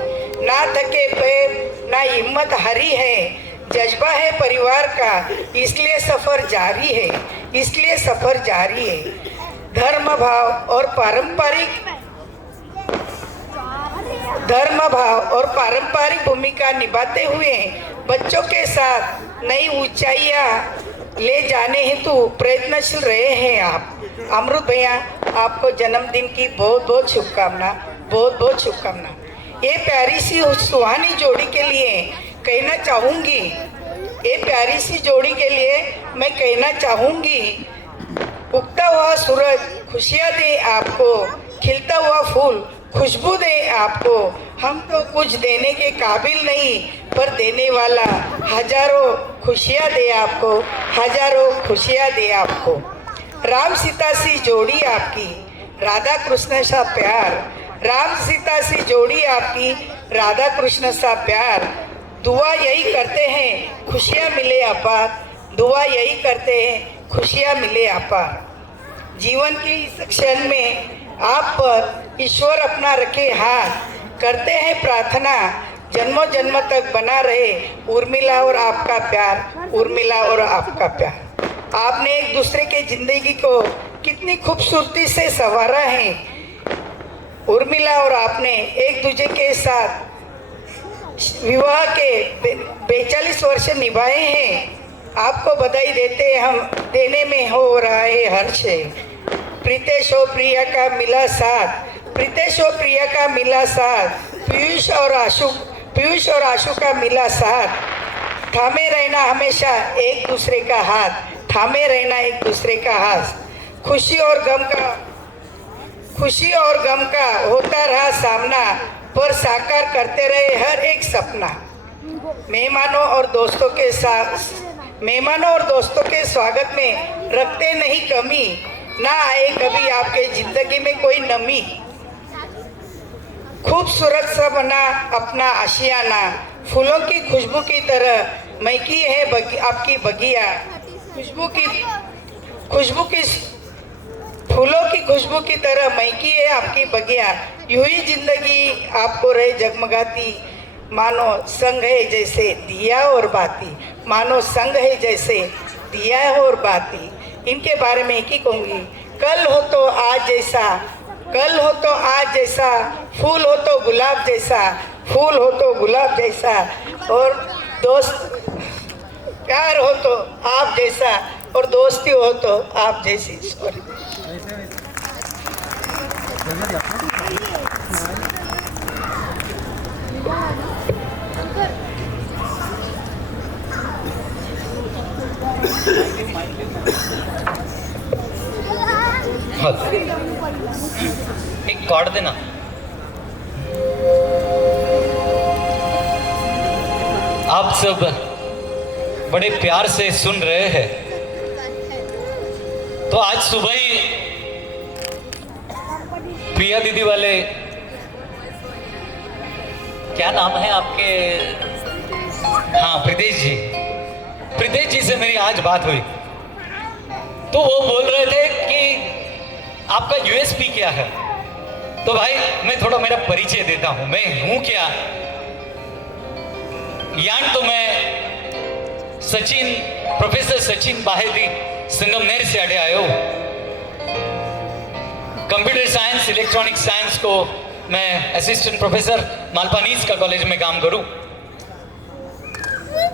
ना थके पैर ना हिम्मत हारी है, जज्बा है परिवार का, इसलिए सफर जारी है, इसलिए सफर जारी है. धर्म भाव और पारंपरिक भूमिका निभाते हुए बच्चों के साथ नई ऊंचाइयां ले जाने हेतु प्रयत्नशील रहे हैं आप. अमृत भैया, आपको जन्मदिन की बहुत बहुत शुभकामना, बहुत बहुत शुभकामना. ये प्यारी सी सुहानी जोड़ी के लिए कहना चाहूँगी, ये प्यारी सी जोड़ी के लिए मैं कहना चाहूँगी, उगता हुआ सूरज खुशियाँ दे आपको, खिलता हुआ फूल खुशबू दे आपको. हम तो कुछ देने के काबिल नहीं, पर देने वाला हजारों खुशियाँ दे आपको, हजारों खुशियाँ दे आपको. राम सीता सी जोड़ी आपकी, राधा कृष्ण सा प्यार. राम सीता सी जोड़ी आपकी, राधा कृष्ण सा प्यार. दुआ यही करते हैं खुशियाँ मिले अपार, दुआ यही करते हैं खुशियाँ मिले अपार. जीवन के इस क्षण में आप पर ईश्वर अपना रखे हाथ. करते हैं प्रार्थना जन्मों जन्म तक बना रहे उर्मिला और आपका प्यार, उर्मिला और आपका प्यार. आपने एक दूसरे के जिंदगी को कितनी खूबसूरती से संवारा है. उर्मिला और आपने एक दूसरे के साथ विवाह के 42 वर्ष निभाए हैं. आपको बधाई देने में हो रहा है हर्ष. प्रीतेश और प्रिया का मिला साथ, प्रीतेश और प्रिया का मिला साथ, पीयूष और आशु का मिला साथ. थामे रहना हमेशा एक दूसरे का हाथ, थामे रहना एक दूसरे का हाथ. खुशी और गम का होता रहा सामना, पर साकार करते रहे हर एक सपना. मेहमानों और दोस्तों के स्वागत में रखते नहीं कमी, ना आए कभी आपके जिंदगी में कोई नमी. खूबसूरत सा बना अपना आशियाना, फूलों की खुशबू की तरह महकी है आपकी बगिया. फूलों की खुशबू की तरह महकी है आपकी बगिया. यूं ही जिंदगी आपको रहे जगमगाती, मानो संग है जैसे दिया और बाती, मानो संग है जैसे दिया और बाती. इनके बारे में एक ही कहूँगी, कल हो तो आज जैसा, कल हो तो आज जैसा, फूल हो तो गुलाब जैसा, फूल हो तो गुलाब जैसा, और दोस्त प्यार हो तो आप जैसा, और दोस्ती हो तो आप जैसी. सॉरी. एक कार्ड देना. आप सब बड़े प्यार से सुन रहे हैं, तो आज सुबह ही प्रिया दीदी वाले, क्या नाम है आपके, हाँ प्रीतेश जी से मेरी आज बात हुई. तो वो बोल रहे थे कि आपका यूएसपी क्या है. तो भाई मैं थोड़ा मेरा परिचय देता हूं, मैं हूं क्या. यान तो मैं प्रोफेसर सचिन बाहेदी संगमनेर से आड़े आयो. कंप्यूटर साइंस इलेक्ट्रॉनिक साइंस को मैं असिस्टेंट प्रोफेसर मालपानीस का कॉलेज में काम करूं.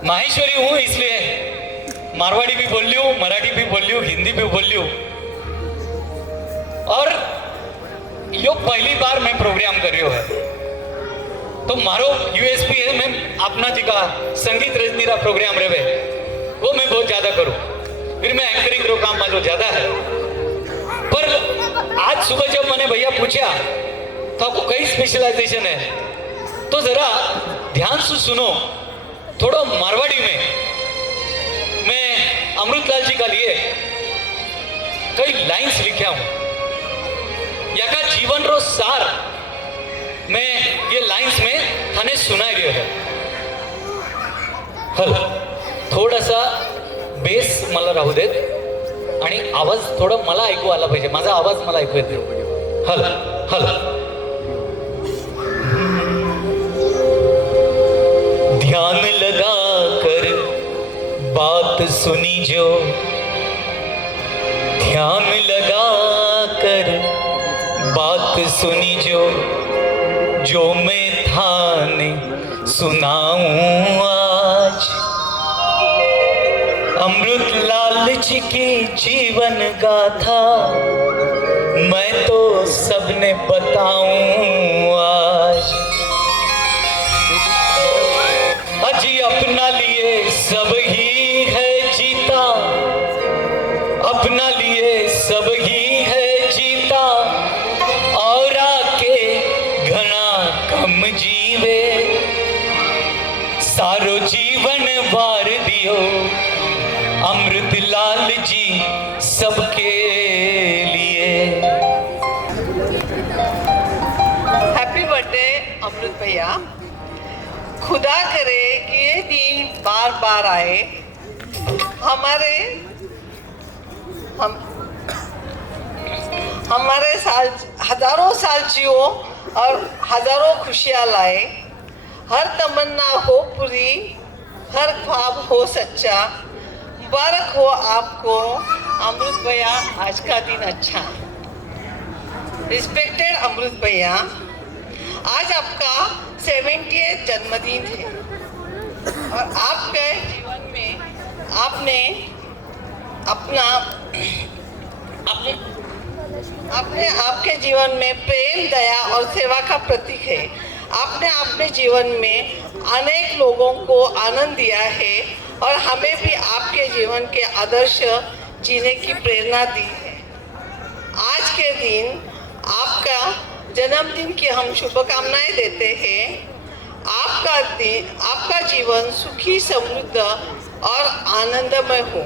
माहेश्वरी हूं, इसलिए मारवाड़ी भी बोल लियो, मराठी भी बोल लियो, हिंदी भी बोल लियो. और यो पहली बार मैं प्रोग्राम कर रही है, तो मारो यूएसपी है, मैं अपना जी का संगीत रजनी का प्रोग्राम रहे वो मैं बहुत ज्यादा करूं. फिर मैं एंकरिंग रो काम मालो ज्यादा है. पर आज सुबह जब मैंने भैया पूछा थाको कई स्पेशलाइजेशन है, तो जरा ध्यान से सुनो, थोड़ा मारवाड़ी में। मैं अमृतलाल जी का लिए कई लाइंस लिखा हूं, या का जीवन रो सार मैं ये लाइंस में थाने सुनाई रही है। हल थोडासा बेस मला राहू देत आणि आवाज थोडा मला ऐकू आला पाहिजे, माझा आवाज मला ऐकू येते। हल हल ध्यान लगा कर बात सुनी जो, ध्यान लगा कर बात सुनी जो मैं थाने सुनाऊं आज। अमृतलाल जी की जीवन गाथा मैं तो सबने बताऊं आज। अजी अपना लिए सब ही है जीता, अपना लिए सब ही है जीता, और आके घना कम जीवे, सारो जीवन वार दियो अमृतलाल जी सबके लिए। हैप्पी बर्थडे अमृत भैया। खुदा करे कि ये दिन बार बार आए, हमारे साल हजारों साल जियो और हजारों खुशियाँ लाए। हर तमन्ना हो पूरी, हर ख्वाब हो सच्चा। मुबारक हो आपको अमृत भैया, आज का दिन अच्छा। रिस्पेक्टेड अमृत भैया, आज आपका 70th जन्मदिन है और आपके जीवन में आपने आपके जीवन में प्रेम, दया और सेवा का प्रतीक है। आपने अपने जीवन में अनेक लोगों को आनंद दिया है और हमें भी आपके जीवन के आदर्श जीने की प्रेरणा दी है। आज के दिन आपका जन्मदिन की हम शुभकामनाएं देते हैं। आपका जीवन सुखी, समृद्ध और आनंदमय हो।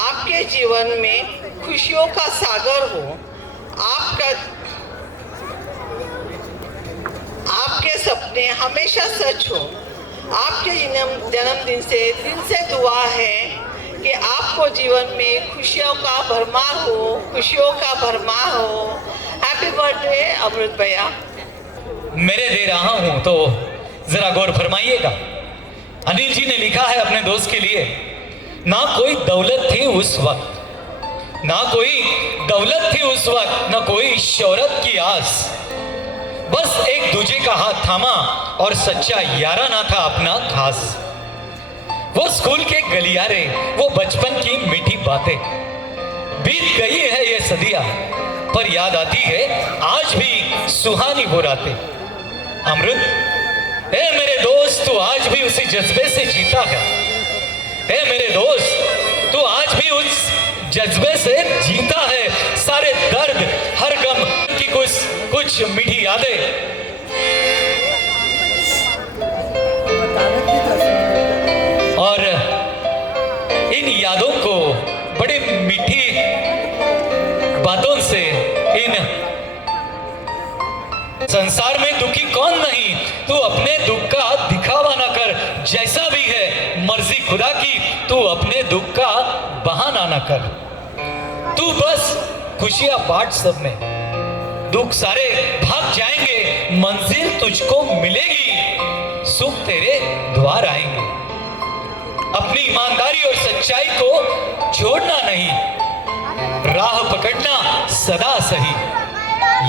आपके जीवन में खुशियों का सागर हो। आपके सपने हमेशा सच हो। आपके जन्मदिन से दुआ है कि आपको जीवन में खुशियों का भरमार हो। हैप्पी बर्थडे अमृत भैया। मेरे दे रहा हूं तो जरा गौर फरमाइएगा। अनिल जी ने लिखा है अपने दोस्त के लिए, ना कोई दौलत थी उस वक्त, ना कोई शोहरत की आस, बस एक दूजे का हाथ थामा और सच्चा याराना था अपना खास। वो स्कूल के गलियारे, वो बचपन की मीठी बातें, बीत गई है ये सदियां, पर याद आती है आज भी सुहानी वो रातें। अमृत, ए मेरे दोस्त, तू आज भी उसी जज्बे से जीता है। ए मेरे दोस्त, तू आज भी उस जज्बे से जीता है। सारे दर्द, हर गम की कुछ मीठी यादें, और इन यादों को बड़ी मीठी बातों से, इन संसार में दुखी कौन नहीं, तू अपने दुख का दिखावा ना कर। जैसा भी है मर्जी खुदा की, तू अपने दुख का बहाना ना कर। तू बस खुशियां बांट सब में, दुख सारे भाग जाएंगे, मंजिल तुझको मिलेगी, सुख तेरे द्वार आएंगे। अपनी ईमानदारी और सच्चाई को छोड़ना नहीं, राह पकड़ना सदा सही।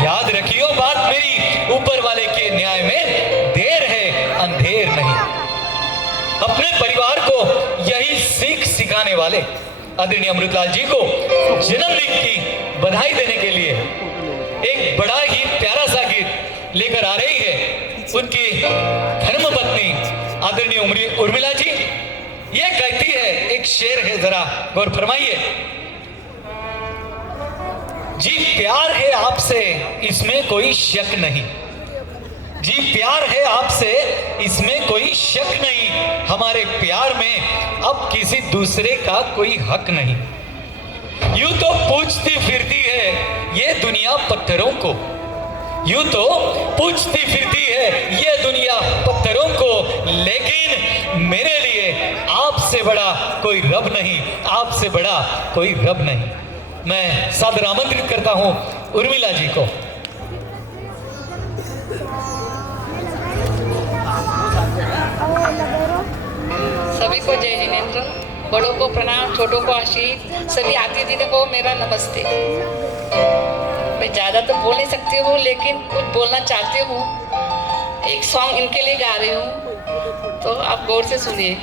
याद रखियो बात मेरी, ऊपर वाले के न्याय में देर है, अंधेर नहीं। अपने परिवार को यही सीख सिखाने वाले आदरणीय अमृतलाल जी को जन्मदिन की बधाई देने के लिए एक बड़ा ही प्यारा सा गीत लेकर आ रही है उनकी धर्मपत्नी आदरणीय उर्मिला जी। ये कहती है, एक शेर है, जरा गौर फरमाइए। जी प्यार है आपसे, इसमें कोई शक नहीं, जी प्यार है आपसे, इसमें कोई शक नहीं। हमारे प्यार में अब किसी दूसरे का कोई हक नहीं। यूं तो पूछती फिरती है ये दुनिया पत्थरों को, यूं तो पूछती फिरती है ये दुनिया पत्थरों को, लेकिन मेरे लिए आपसे बड़ा कोई रब नहीं, आपसे बड़ा कोई रब नहीं। मैं सादर आमंत्रित करता हूं उर्मिला जी को। सभी को जय जिनेंद्र, बड़ों को प्रणाम, छोटों को आशीष, सभी अतिथियों को मेरा नमस्ते। मैं ज़्यादा तो बोल नहीं सकती हूँ, लेकिन कुछ बोलना चाहती हूँ। एक सॉन्ग इनके लिए गा रही हूँ, तो आप गौर से सुनिए।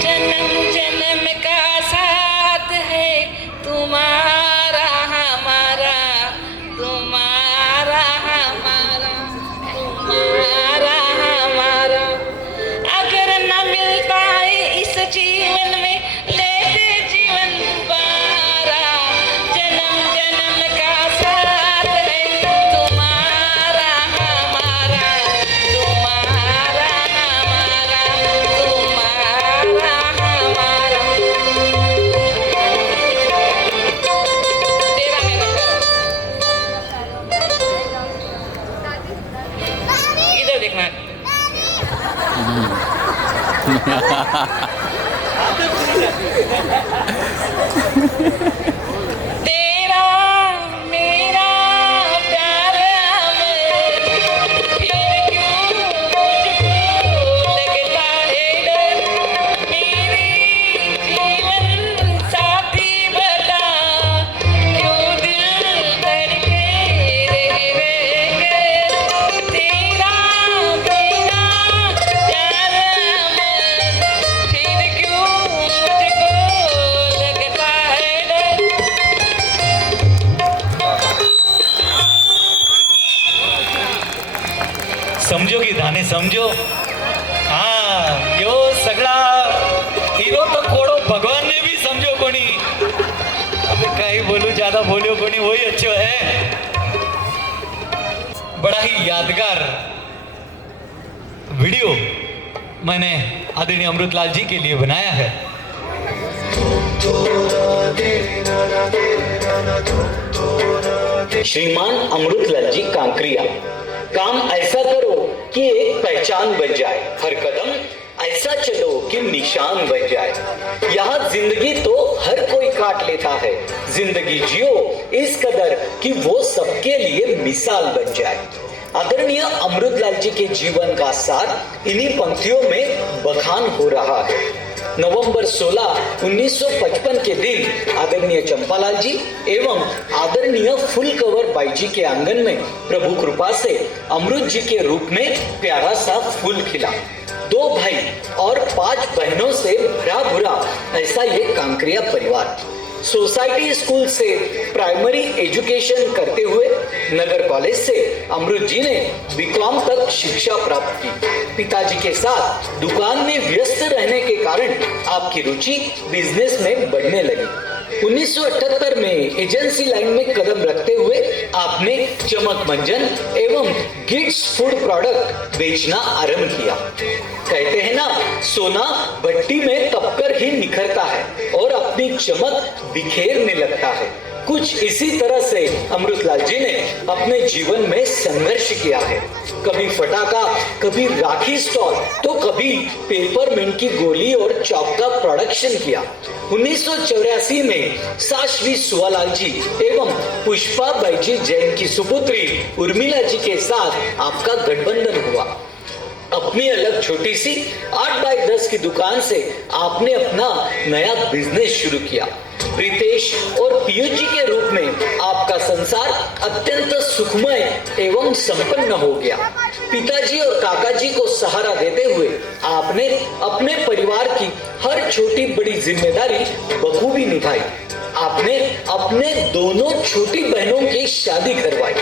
जन्म जन्म का साथ है तुम्हारा हमारा, तुम्हारा हमारा, तुम्हारा हमारा। अगर न मिल पाए इस जीवन में, लेते जीवन दोबारा। जन्म जन्म का साथ है तुम्हारा हमारा, तुम्हारा हमारा, तुम्हारा हमारा। तेरा मेरा इधर देखना। तेरा मेरा प्यार हमें, फिर क्यों मुझको लगता है डर। मेरे जीवन साथी बता, क्यों दिल धड़के रहेंगे। तेरा मेरा प्यार हमें, फिर क्यों मुझको लगता है डर। समजो की धाने समजो। हाँ, यो सगळा हीरो तो कोड़ो भगवान ने भी समझो कोनी। अब कहीं बोलूं, ज्यादा बोलियो कोनी, वही अच्छो है। बड़ा ही यादगार वीडियो मैंने आदरणीय अमृतलाल जी के लिए बनाया है। श्रीमान अमृतलाल जी कांकरिया, काम ऐसा करो कि एक पहचान बन जाए, हर कदम ऐसा चलो कि निशान बन जाए। यहाँ जिंदगी तो हर कोई काट लेता है, जिंदगी जियो इस कदर कि वो सबके लिए मिसाल बन जाए। आदरणीय अमृतलाल जी के जीवन का सार इन्हीं पंक्तियों में बखान हो रहा है। नवंबर 16, 1955 के दिन आदरणीय चंपालाल जी एवं आदरणीय फुल कवर बाई जी के आंगन में प्रभु कृपा से अमृत जी के रूप में प्यारा सा फूल खिला। 2 भाई और 5 बहनों से भरा भुरा ऐसा ये कांकरिया परिवार। सोसाइटी स्कूल से प्राइमरी एजुकेशन करते हुए नगर कॉलेज से अमृत जी ने बीकॉम तक शिक्षा प्राप्त की। पिताजी के साथ दुकान में व्यस्त रहने के कारण आपकी रुचि बिजनेस में बढ़ने लगी। 1978 में एजेंसी लाइन में कदम रखते हुए आपने चमक मंजन एवं गिट्स फूड प्रोडक्ट बेचना आरंभ किया। कहते हैं ना, सोना भट्टी में तपकर ही निखरता है और अपनी चमक बिखेरने लगता है। कुछ इसी तरह से अमृतलाल जी ने अपने जीवन में संघर्ष किया है। कभी फटाका, कभी राखी स्टॉल, तो कभी पेपरमिंट की गोली और चौक का प्रोडक्शन किया। 1984 में साश्वी सुवालाल जी एवं पुष्पा बाई जी जैन की सुपुत्री उर्मिला जी के साथ आपका गठबंधन हुआ। अपनी अलग छोटी सी 8 बाय 10 की दुकान से आपने अपना नया बिजनेस शुरू किया। रितेश और पीयूष जी के रूप में आपका संसार अत्यंत सुखमय एवं संपन्न हो गया। पिताजी और काका जी को सहारा देते हुए आपने अपने परिवार की हर छोटी बड़ी जिम्मेदारी बखूबी निभाई। आपने अपने दोनों छोटी बहनों की शादी करवाई।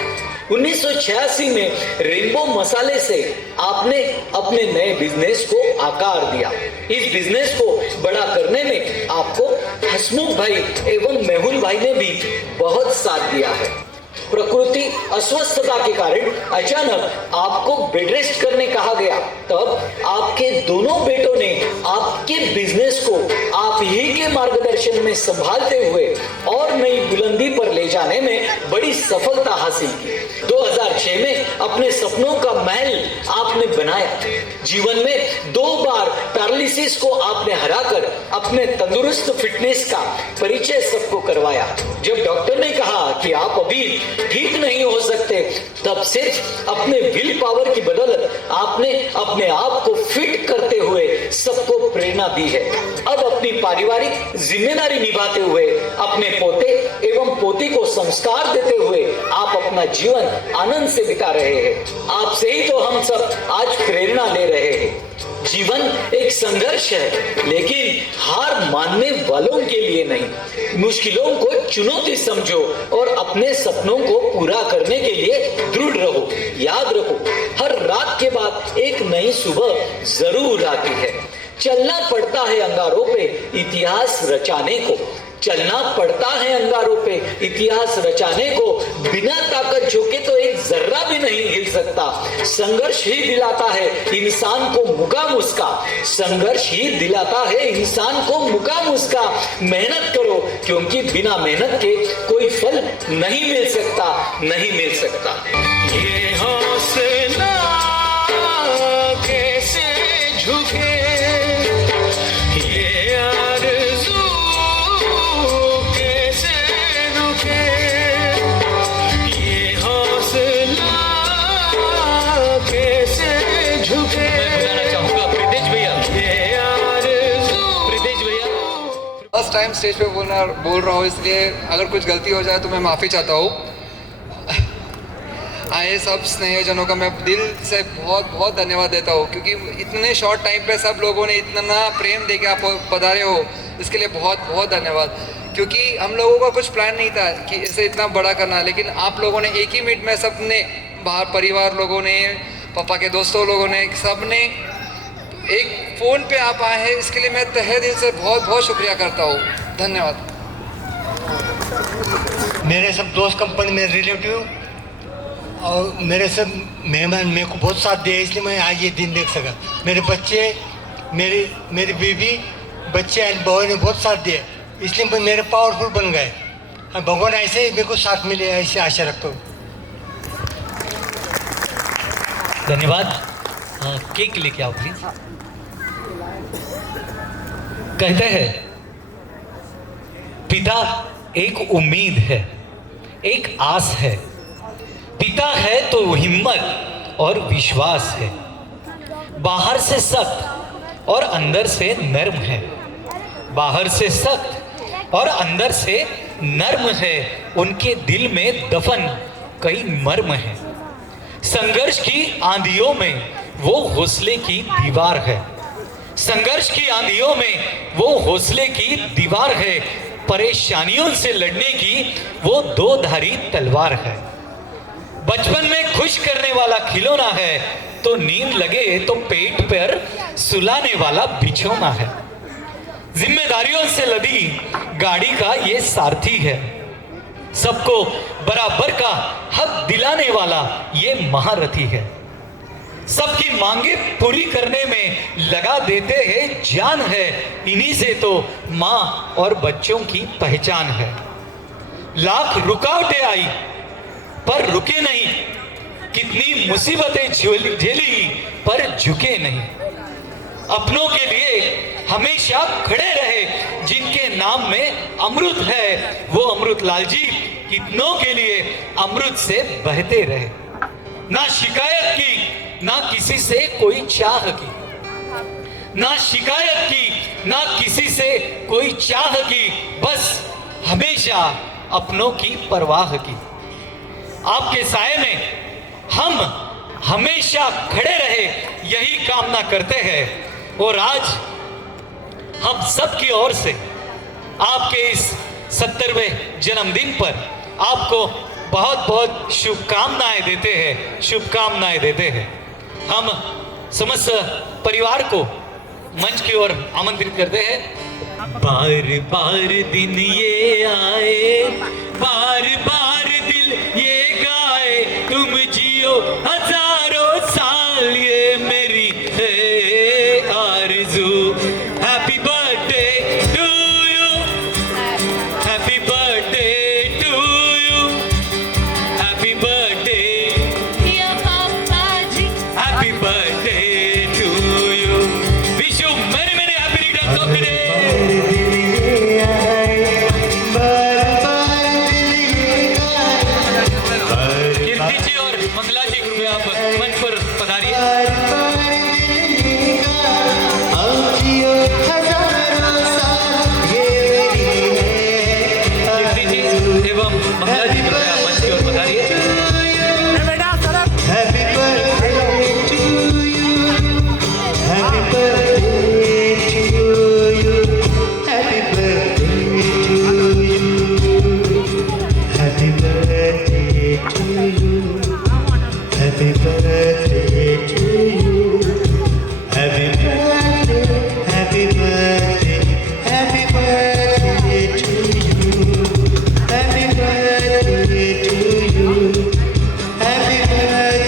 1986 में रेनबो मसाले से आपने अपने नए बिजनेस को आकार दिया। इस बिजनेस को बड़ा करने में आपको हसमुख भाई एवं मेहुल भाई ने भी बहुत साथ दिया है। प्रकृति अस्वस्थता के कारण अचानक आपको बेड रेस्ट करने कहा गया, तब आपके दोनों बेटों ने आपके बिजनेस को आप ही के मार्गदर्शन में संभालते हुए और नई बुलंदी पर ले जाने में बड़ी सफलता हासिल की। 2006 में अपने सपनों का महल आपने बनाया। जीवन में 2 बार पैरालिसिस को आपने हराकर अपने तंदुरुस्त फिटनेस का परिचय सबको करवाया। जब डॉक्टर ने कहा कि आप अभी ठीक नहीं हो सकते, तब सिर्फ अपने विल पावर की बदौलत आपने अपने आप को फिट करते हुए सबको प्रेरणा दी है। अब अपनी पारिवारिक जिम्मेदारी निभाते हुए अपने पोते एवं पोती को संस्कार देते हुए आप अपना जीवन आनंद से बिता रहे हैं। आपसे ही तो हम सब आज प्रेरणा ले रहे हैं। जीवन एक संघर्ष है, लेकिन हार मानने वालों के लिए नहीं। मुश्किलों को चुनौती समझो और अपने सपनों को पूरा करने के लिए दृढ़ रहो। याद रखो, हर रात के बाद एक नई सुबह जरूर आती है। चलना पड़ता है अंगारों पे इतिहास रचाने को। चलना पड़ता है अंगारों पे इतिहास रचाने को। बिना ताकत झुके तो एक जर्रा भी नहीं हिल सकता। संघर्ष ही दिलाता है इंसान को मुकाम उसका। संघर्ष ही दिलाता है इंसान को मुकाम उसका। मेहनत करो, क्योंकि बिना मेहनत के कोई फल नहीं मिल सकता, नहीं मिल सकता। ये हौसला कैसे झुके, ये आरज़ू कैसे रुके, ये हौसला कैसे झुके। मैं चाहूंगा प्रीतेश भैया, ये आरज़ू प्रीतेश भैया फर्स्ट टाइम स्टेज पे बोल रहा हूँ, इसलिए अगर कुछ गलती हो जाए तो मैं माफ़ी चाहता हूँ। आए सब स्नेहजनों का मैं दिल से बहुत बहुत धन्यवाद देता हूँ, क्योंकि इतने शॉर्ट टाइम पे सब लोगों ने इतना प्रेम दे के आप पधारे हो, इसके लिए बहुत बहुत धन्यवाद। क्योंकि हम लोगों का कुछ प्लान नहीं था कि इसे इतना बड़ा करना, लेकिन आप लोगों ने एक ही मिनट में सबने, बाहर परिवार लोगों ने, पापा के दोस्तों लोगों ने, सब ने एक फ़ोन पे आप आए हैं, इसके लिए मैं तहे दिल से बहुत बहुत शुक्रिया करता हूँ। धन्यवाद। मेरे सब दोस्त, कंपनी में रिलेटिव और मेरे सब मेहमान मेरे को बहुत साथ दिए, इसलिए मैं आज ये दिन देख सका। मेरे बच्चे, मेरी बीवी, बच्चे एंड बहू ने बहुत साथ दिए, इसलिए मैं मेरे पावरफुल बन गए। भगवान ऐसे ही मेरे को साथ मिले, ऐसी आशा रखता हूँ। धन्यवाद। केक लेके आओ प्लीज। कहते हैं पिता एक उम्मीद है, एक आस है। पिता है तो हिम्मत और विश्वास है। बाहर से सख्त और अंदर से नर्म है। बाहर से सख्त और अंदर से नर्म है। उनके दिल में दफन कई मर्म है। संघर्ष की आंधियों में वो हौसले की दीवार है। संघर्ष की आंधियों में वो हौसले की दीवार है। परेशानियों से लड़ने की वो 2 धारी तलवार है। बचपन में खुश करने वाला खिलौना है, तो नींद लगे तो पेट पर सुलाने वाला बिछौना है। जिम्मेदारियों से लदी गाड़ी का ये सारथी है। सबको बराबर का हक दिलाने वाला ये महारथी है। सबकी मांगे पूरी करने में लगा देते हैं जान है। इन्हीं से तो माँ और बच्चों की पहचान है। लाख रुकावटें आई पर रुके नहीं। कितनी मुसीबतें झेली पर झुके नहीं। अपनों के लिए हमेशा खड़े रहे। जिनके नाम में अमृत है, वो अमृत लाल जी कितनों के लिए अमृत से बहते रहे। ना शिकायत की, ना किसी से कोई चाह की। ना शिकायत की, ना किसी से कोई चाह की। बस हमेशा अपनों की परवाह की। आपके साए में हम हमेशा खड़े रहे, यही कामना करते हैं। और आज हम सब की ओर से आपके इस 70वें जन्मदिन पर आपको बहुत बहुत शुभकामनाएं देते हैं। हम समस्त परिवार को मंच की ओर आमंत्रित करते हैं। बार बार दिन ये आए, बार बार दिल ये गाए, तुम जियो हजारों साल, ये मेरी है आरज़ू। Happy birthday to you, happy birthday to you, happy birthday dear पापा जी, happy birthday to you. Wish you many many happy returns of the day. Kirti ji और मंगला जी कृपया आप मंच पर पधारिए। कीर्ति जी एवं मंगला जी कृपया आप मंच की ओर पधारिए। Happy birthday to you. Happy birthday to you. Happy birthday to you. Happy birthday to you. Happy birthday to you. Happy birthday, happy birthday, happy birthday to you. Happy birthday to you. Happy birthday.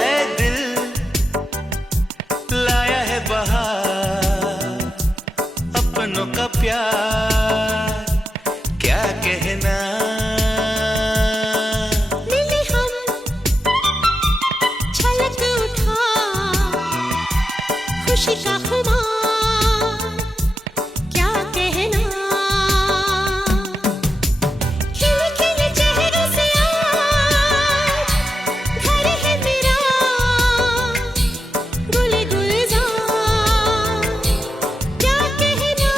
ऐ दिल लाया है बहार, अपनों का प्यार क्या कहना। मिले हम छलक उठा खुशी का खुमार क्या कहना। खिले खिले चेहरों से आज घर है मेरा गुल गुलजार क्या कहना।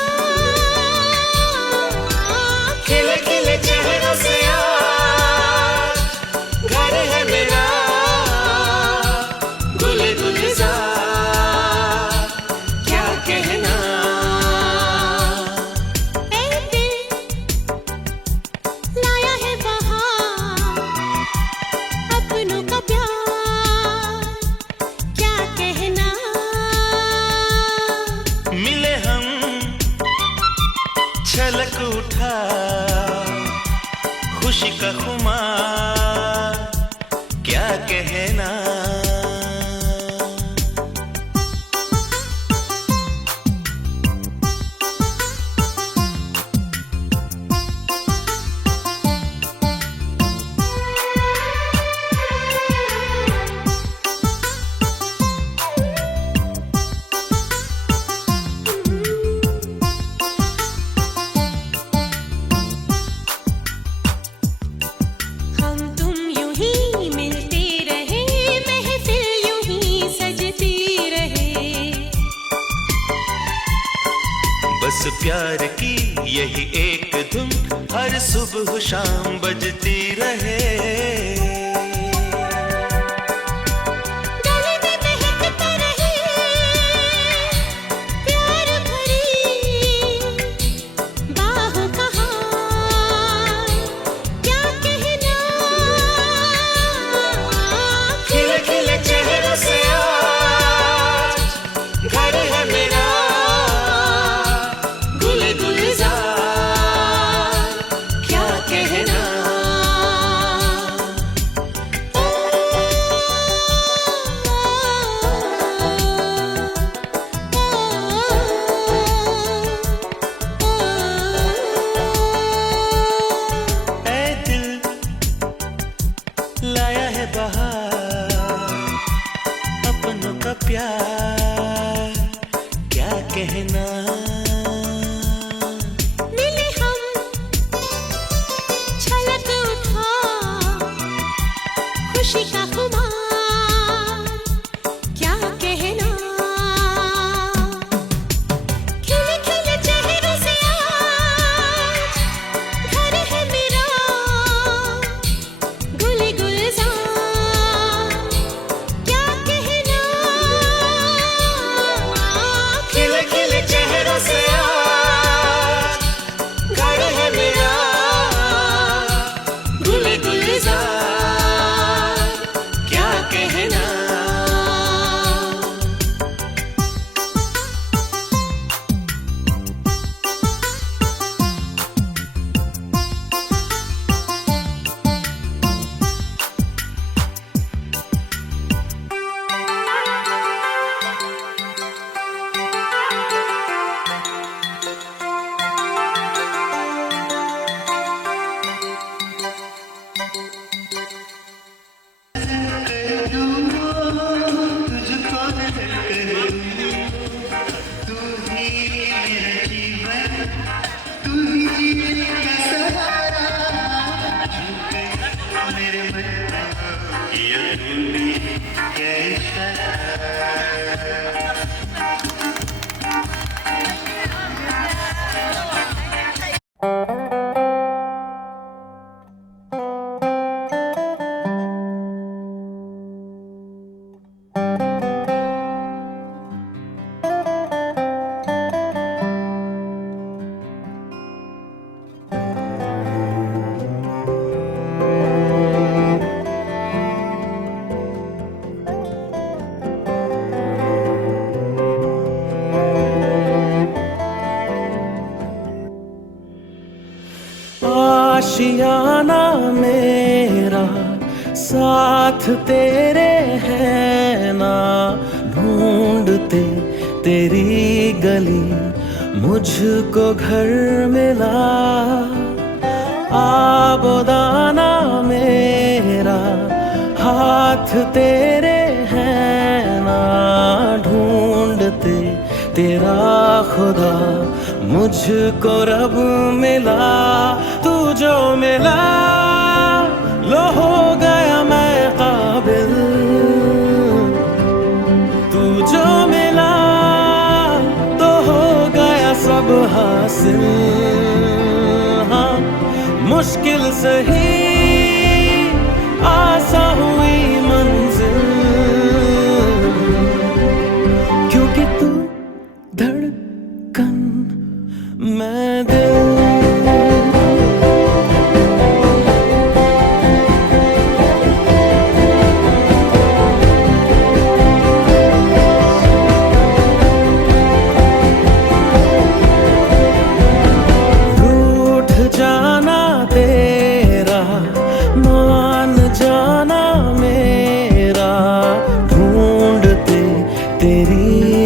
खिले खिले चेहरों से आज घर है मेरा गुल गुलजार क्या कहना। ऐ दिल लाया है बहार, अपनों का प्यार क्या कहना। मिले हम छलक उठा खुशी का खुमार क्या कहना। हम तुम यूं ही मिलते रहे, महफिल यूं ही सजती रहे। बस प्यार की यही एक धुन हर सुबह शाम बजती रहे। गले में महकता रहे प्यार भरी बाहों का हार क्या कहना। खिले खिले चेहरों से आज घर है मेरा गुल गुलजार क्या कहना। आशियाना मेरा साथ तेरे है ना, ढूंढते तेरी गली मुझको घर मिला। आबोदाना मेरा हाथ तेरे है ना, ढूंढते तेरा खुदा मुझको रब मिला। तू जो मिला लो हो गया मैं काबिल, तू जो मिला तो हो गया सब हासिल। हाँ मुश्किल सही आसा हुई मंजिल, क्योंकि तू धड़कन मैं दिल।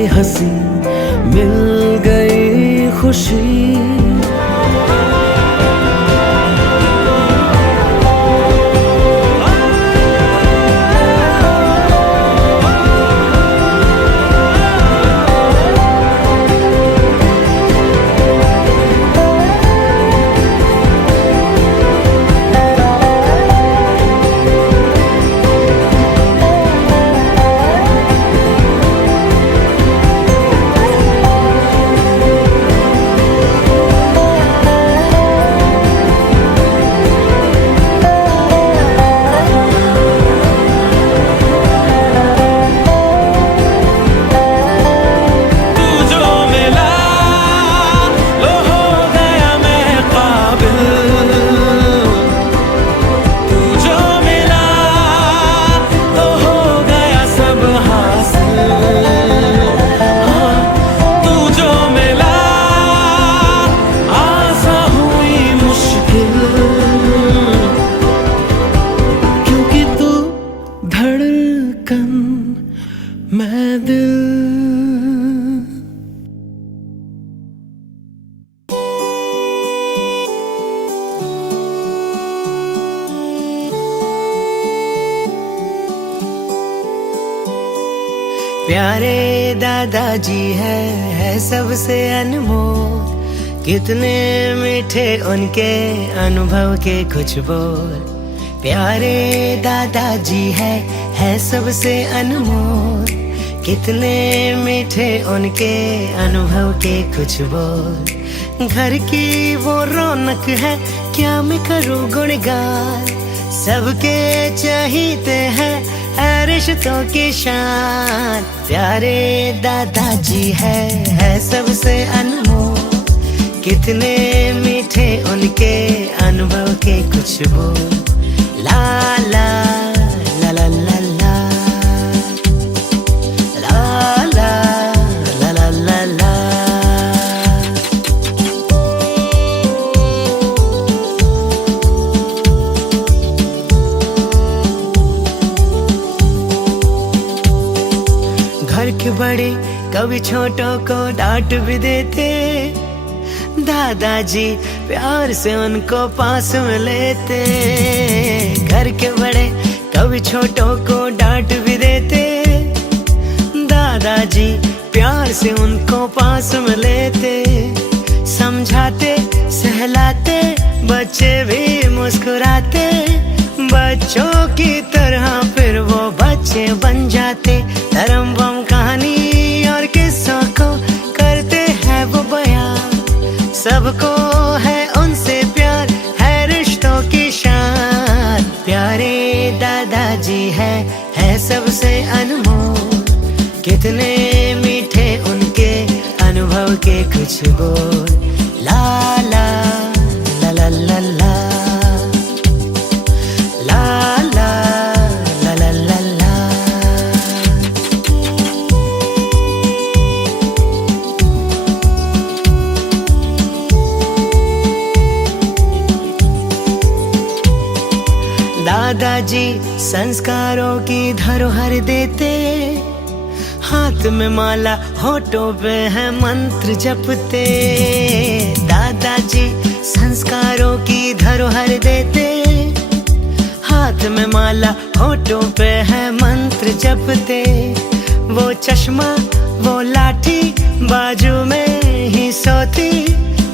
हंसी मिल गई खुशी, मैं दिल। प्यारे दादाजी है सबसे अनमोल, कितने मीठे उनके अनुभव के कुछ बोल। प्यारे दादाजी है सबसे अनमोल, कितने मीठे उनके अनुभव के कुछ बोल। घर की वो रौनक है क्या मैं करूँ गुणगान, सबके चाहते हैं रिश्तों की शान। प्यारे दादाजी है सबसे अनमोल, कितने मीठे उनके अनुभव के कुछ बोल। ला ला ला ला ला ला ला ला ला ला ला। घर के बड़े कभी छोटों को डांट भी देते, दादाजी प्यार से उनको पास में लेते। घर के बड़े कभी छोटों को डांट भी देते, दादाजी प्यार से उनको पास में लेते। समझाते सहलाते बच्चे भी मुस्कुराते, बच्चों की तरह फिर वो बच्चे बन जाते। धर्म बम कहानी और किस्सों को करते हैं वो बयान, सबको है उनसे प्यार है रिश्तों की शान। प्यारे दादाजी है सबसे अनमोल, कितने मीठे उनके अनुभव के कुछ बोल। ला ला ला ला ला ला ला ला ला ला ला। दादाजी संस्कारों की धरोहर देते, हाथ में माला होठों पे है मंत्र जपते। दादाजी संस्कारों की धरोहर देते, हाथ में माला होठों पे है मंत्र जपते। वो चश्मा वो लाठी बाजू में ही सोती,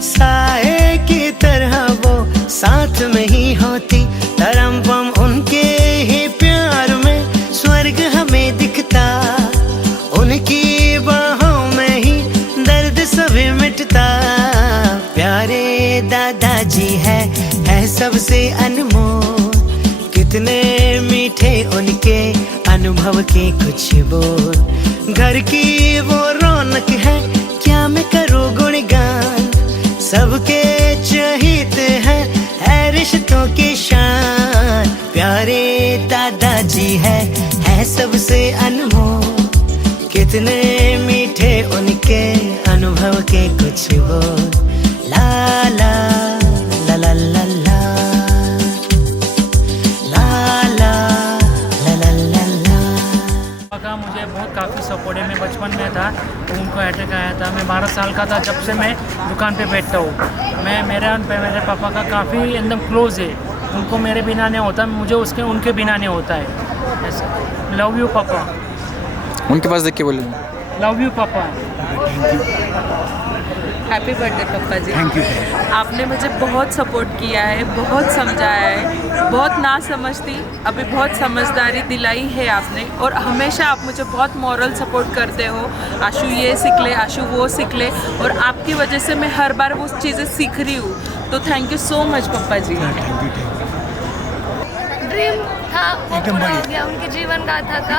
साए की तरह वो साथ में ही होती। तरम पम उनके ही प्यार में स्वर्ग हमें दिखता, उनकी बाहों में ही दर्द सभी मिटता। प्यारे दादाजी है सबसे अनमोल, कितने मीठे उनके अनुभव के कुछ बोल। घर की वो रौनक है क्या मैं करूँ गुणगान, सबके चहीते हैं है रिश्तों की शान। प्यारे दादाजी है सबसे अनमोल, कितने मीठे उनके अनुभव के कुछ बोल। ला ला ला ला ला ला का मुझे बहुत काफ़ी सपोर्ट है। मैं बचपन में था तो उनको अटैक आया था, मैं 12 साल का था जब से मैं दुकान पे बैठता हूँ। मैं मेरे पापा का काफ़ी एकदम क्लोज है, उनको मेरे बिना नहीं होता, मुझे उनके बिना नहीं होता है। ऐसा लव यू पापा। उनके पास देख के बोलूँ लव यू पापा। हैप्पी बर्थडे पप्पा जी। Thank you. आपने मुझे बहुत सपोर्ट किया है, बहुत समझाया है, बहुत ना समझती अभी बहुत समझदारी दिलाई है आपने, और हमेशा आप मुझे बहुत मॉरल सपोर्ट करते हो। आशु ये सीख ले, आशु वो सीख ले, और आपकी वजह से मैं हर बार वो चीज़ें सीख रही हूँ। तो थैंक यू सो मच पप्पा जी। ड्रीम था वो एकदम पूरा हो बढ़िया। गया, उनकी जीवन गाथा का,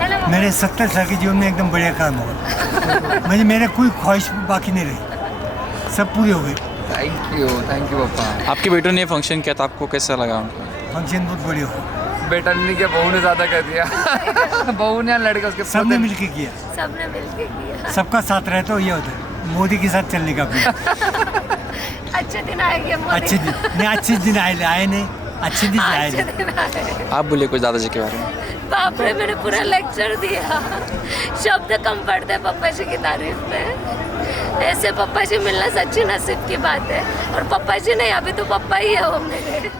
है ना? मेरे 70 साल के जीवन में एकदम बढ़िया काम हुआ। मेरे कोई ख्वाहिश बाकी नहीं रही, सब पूरी हो गई। थैंक यू पापा। आपके बेटों ने फंक्शन किया था, आपको कैसा लगा उनको? फंक्शन बहुत बढ़िया हुआ। बेटा ने क्या, बहू ने ज़्यादा कर दिया। बहू ने लड़के उसके सबने मिलके किया, सबने मिलके किया। सबका साथ रहे तो ये होता है। मोदी के साथ चलने का भी अच्छे दिन आएंगे मोदी। अच्छे दिन आए नहीं, अच्छे दिन आए। आप बोले कुछ दादाजी के बारे में। बाप रे, मैंने पूरा लेक्चर दिया, शब्द कम पड़ते पप्पा जी की तारीफ में। ऐसे पप्पा जी मिलना सच्ची नसीब की बात है, और पप्पा जी नहीं, अभी तो पप्पा ही है वो मेरे।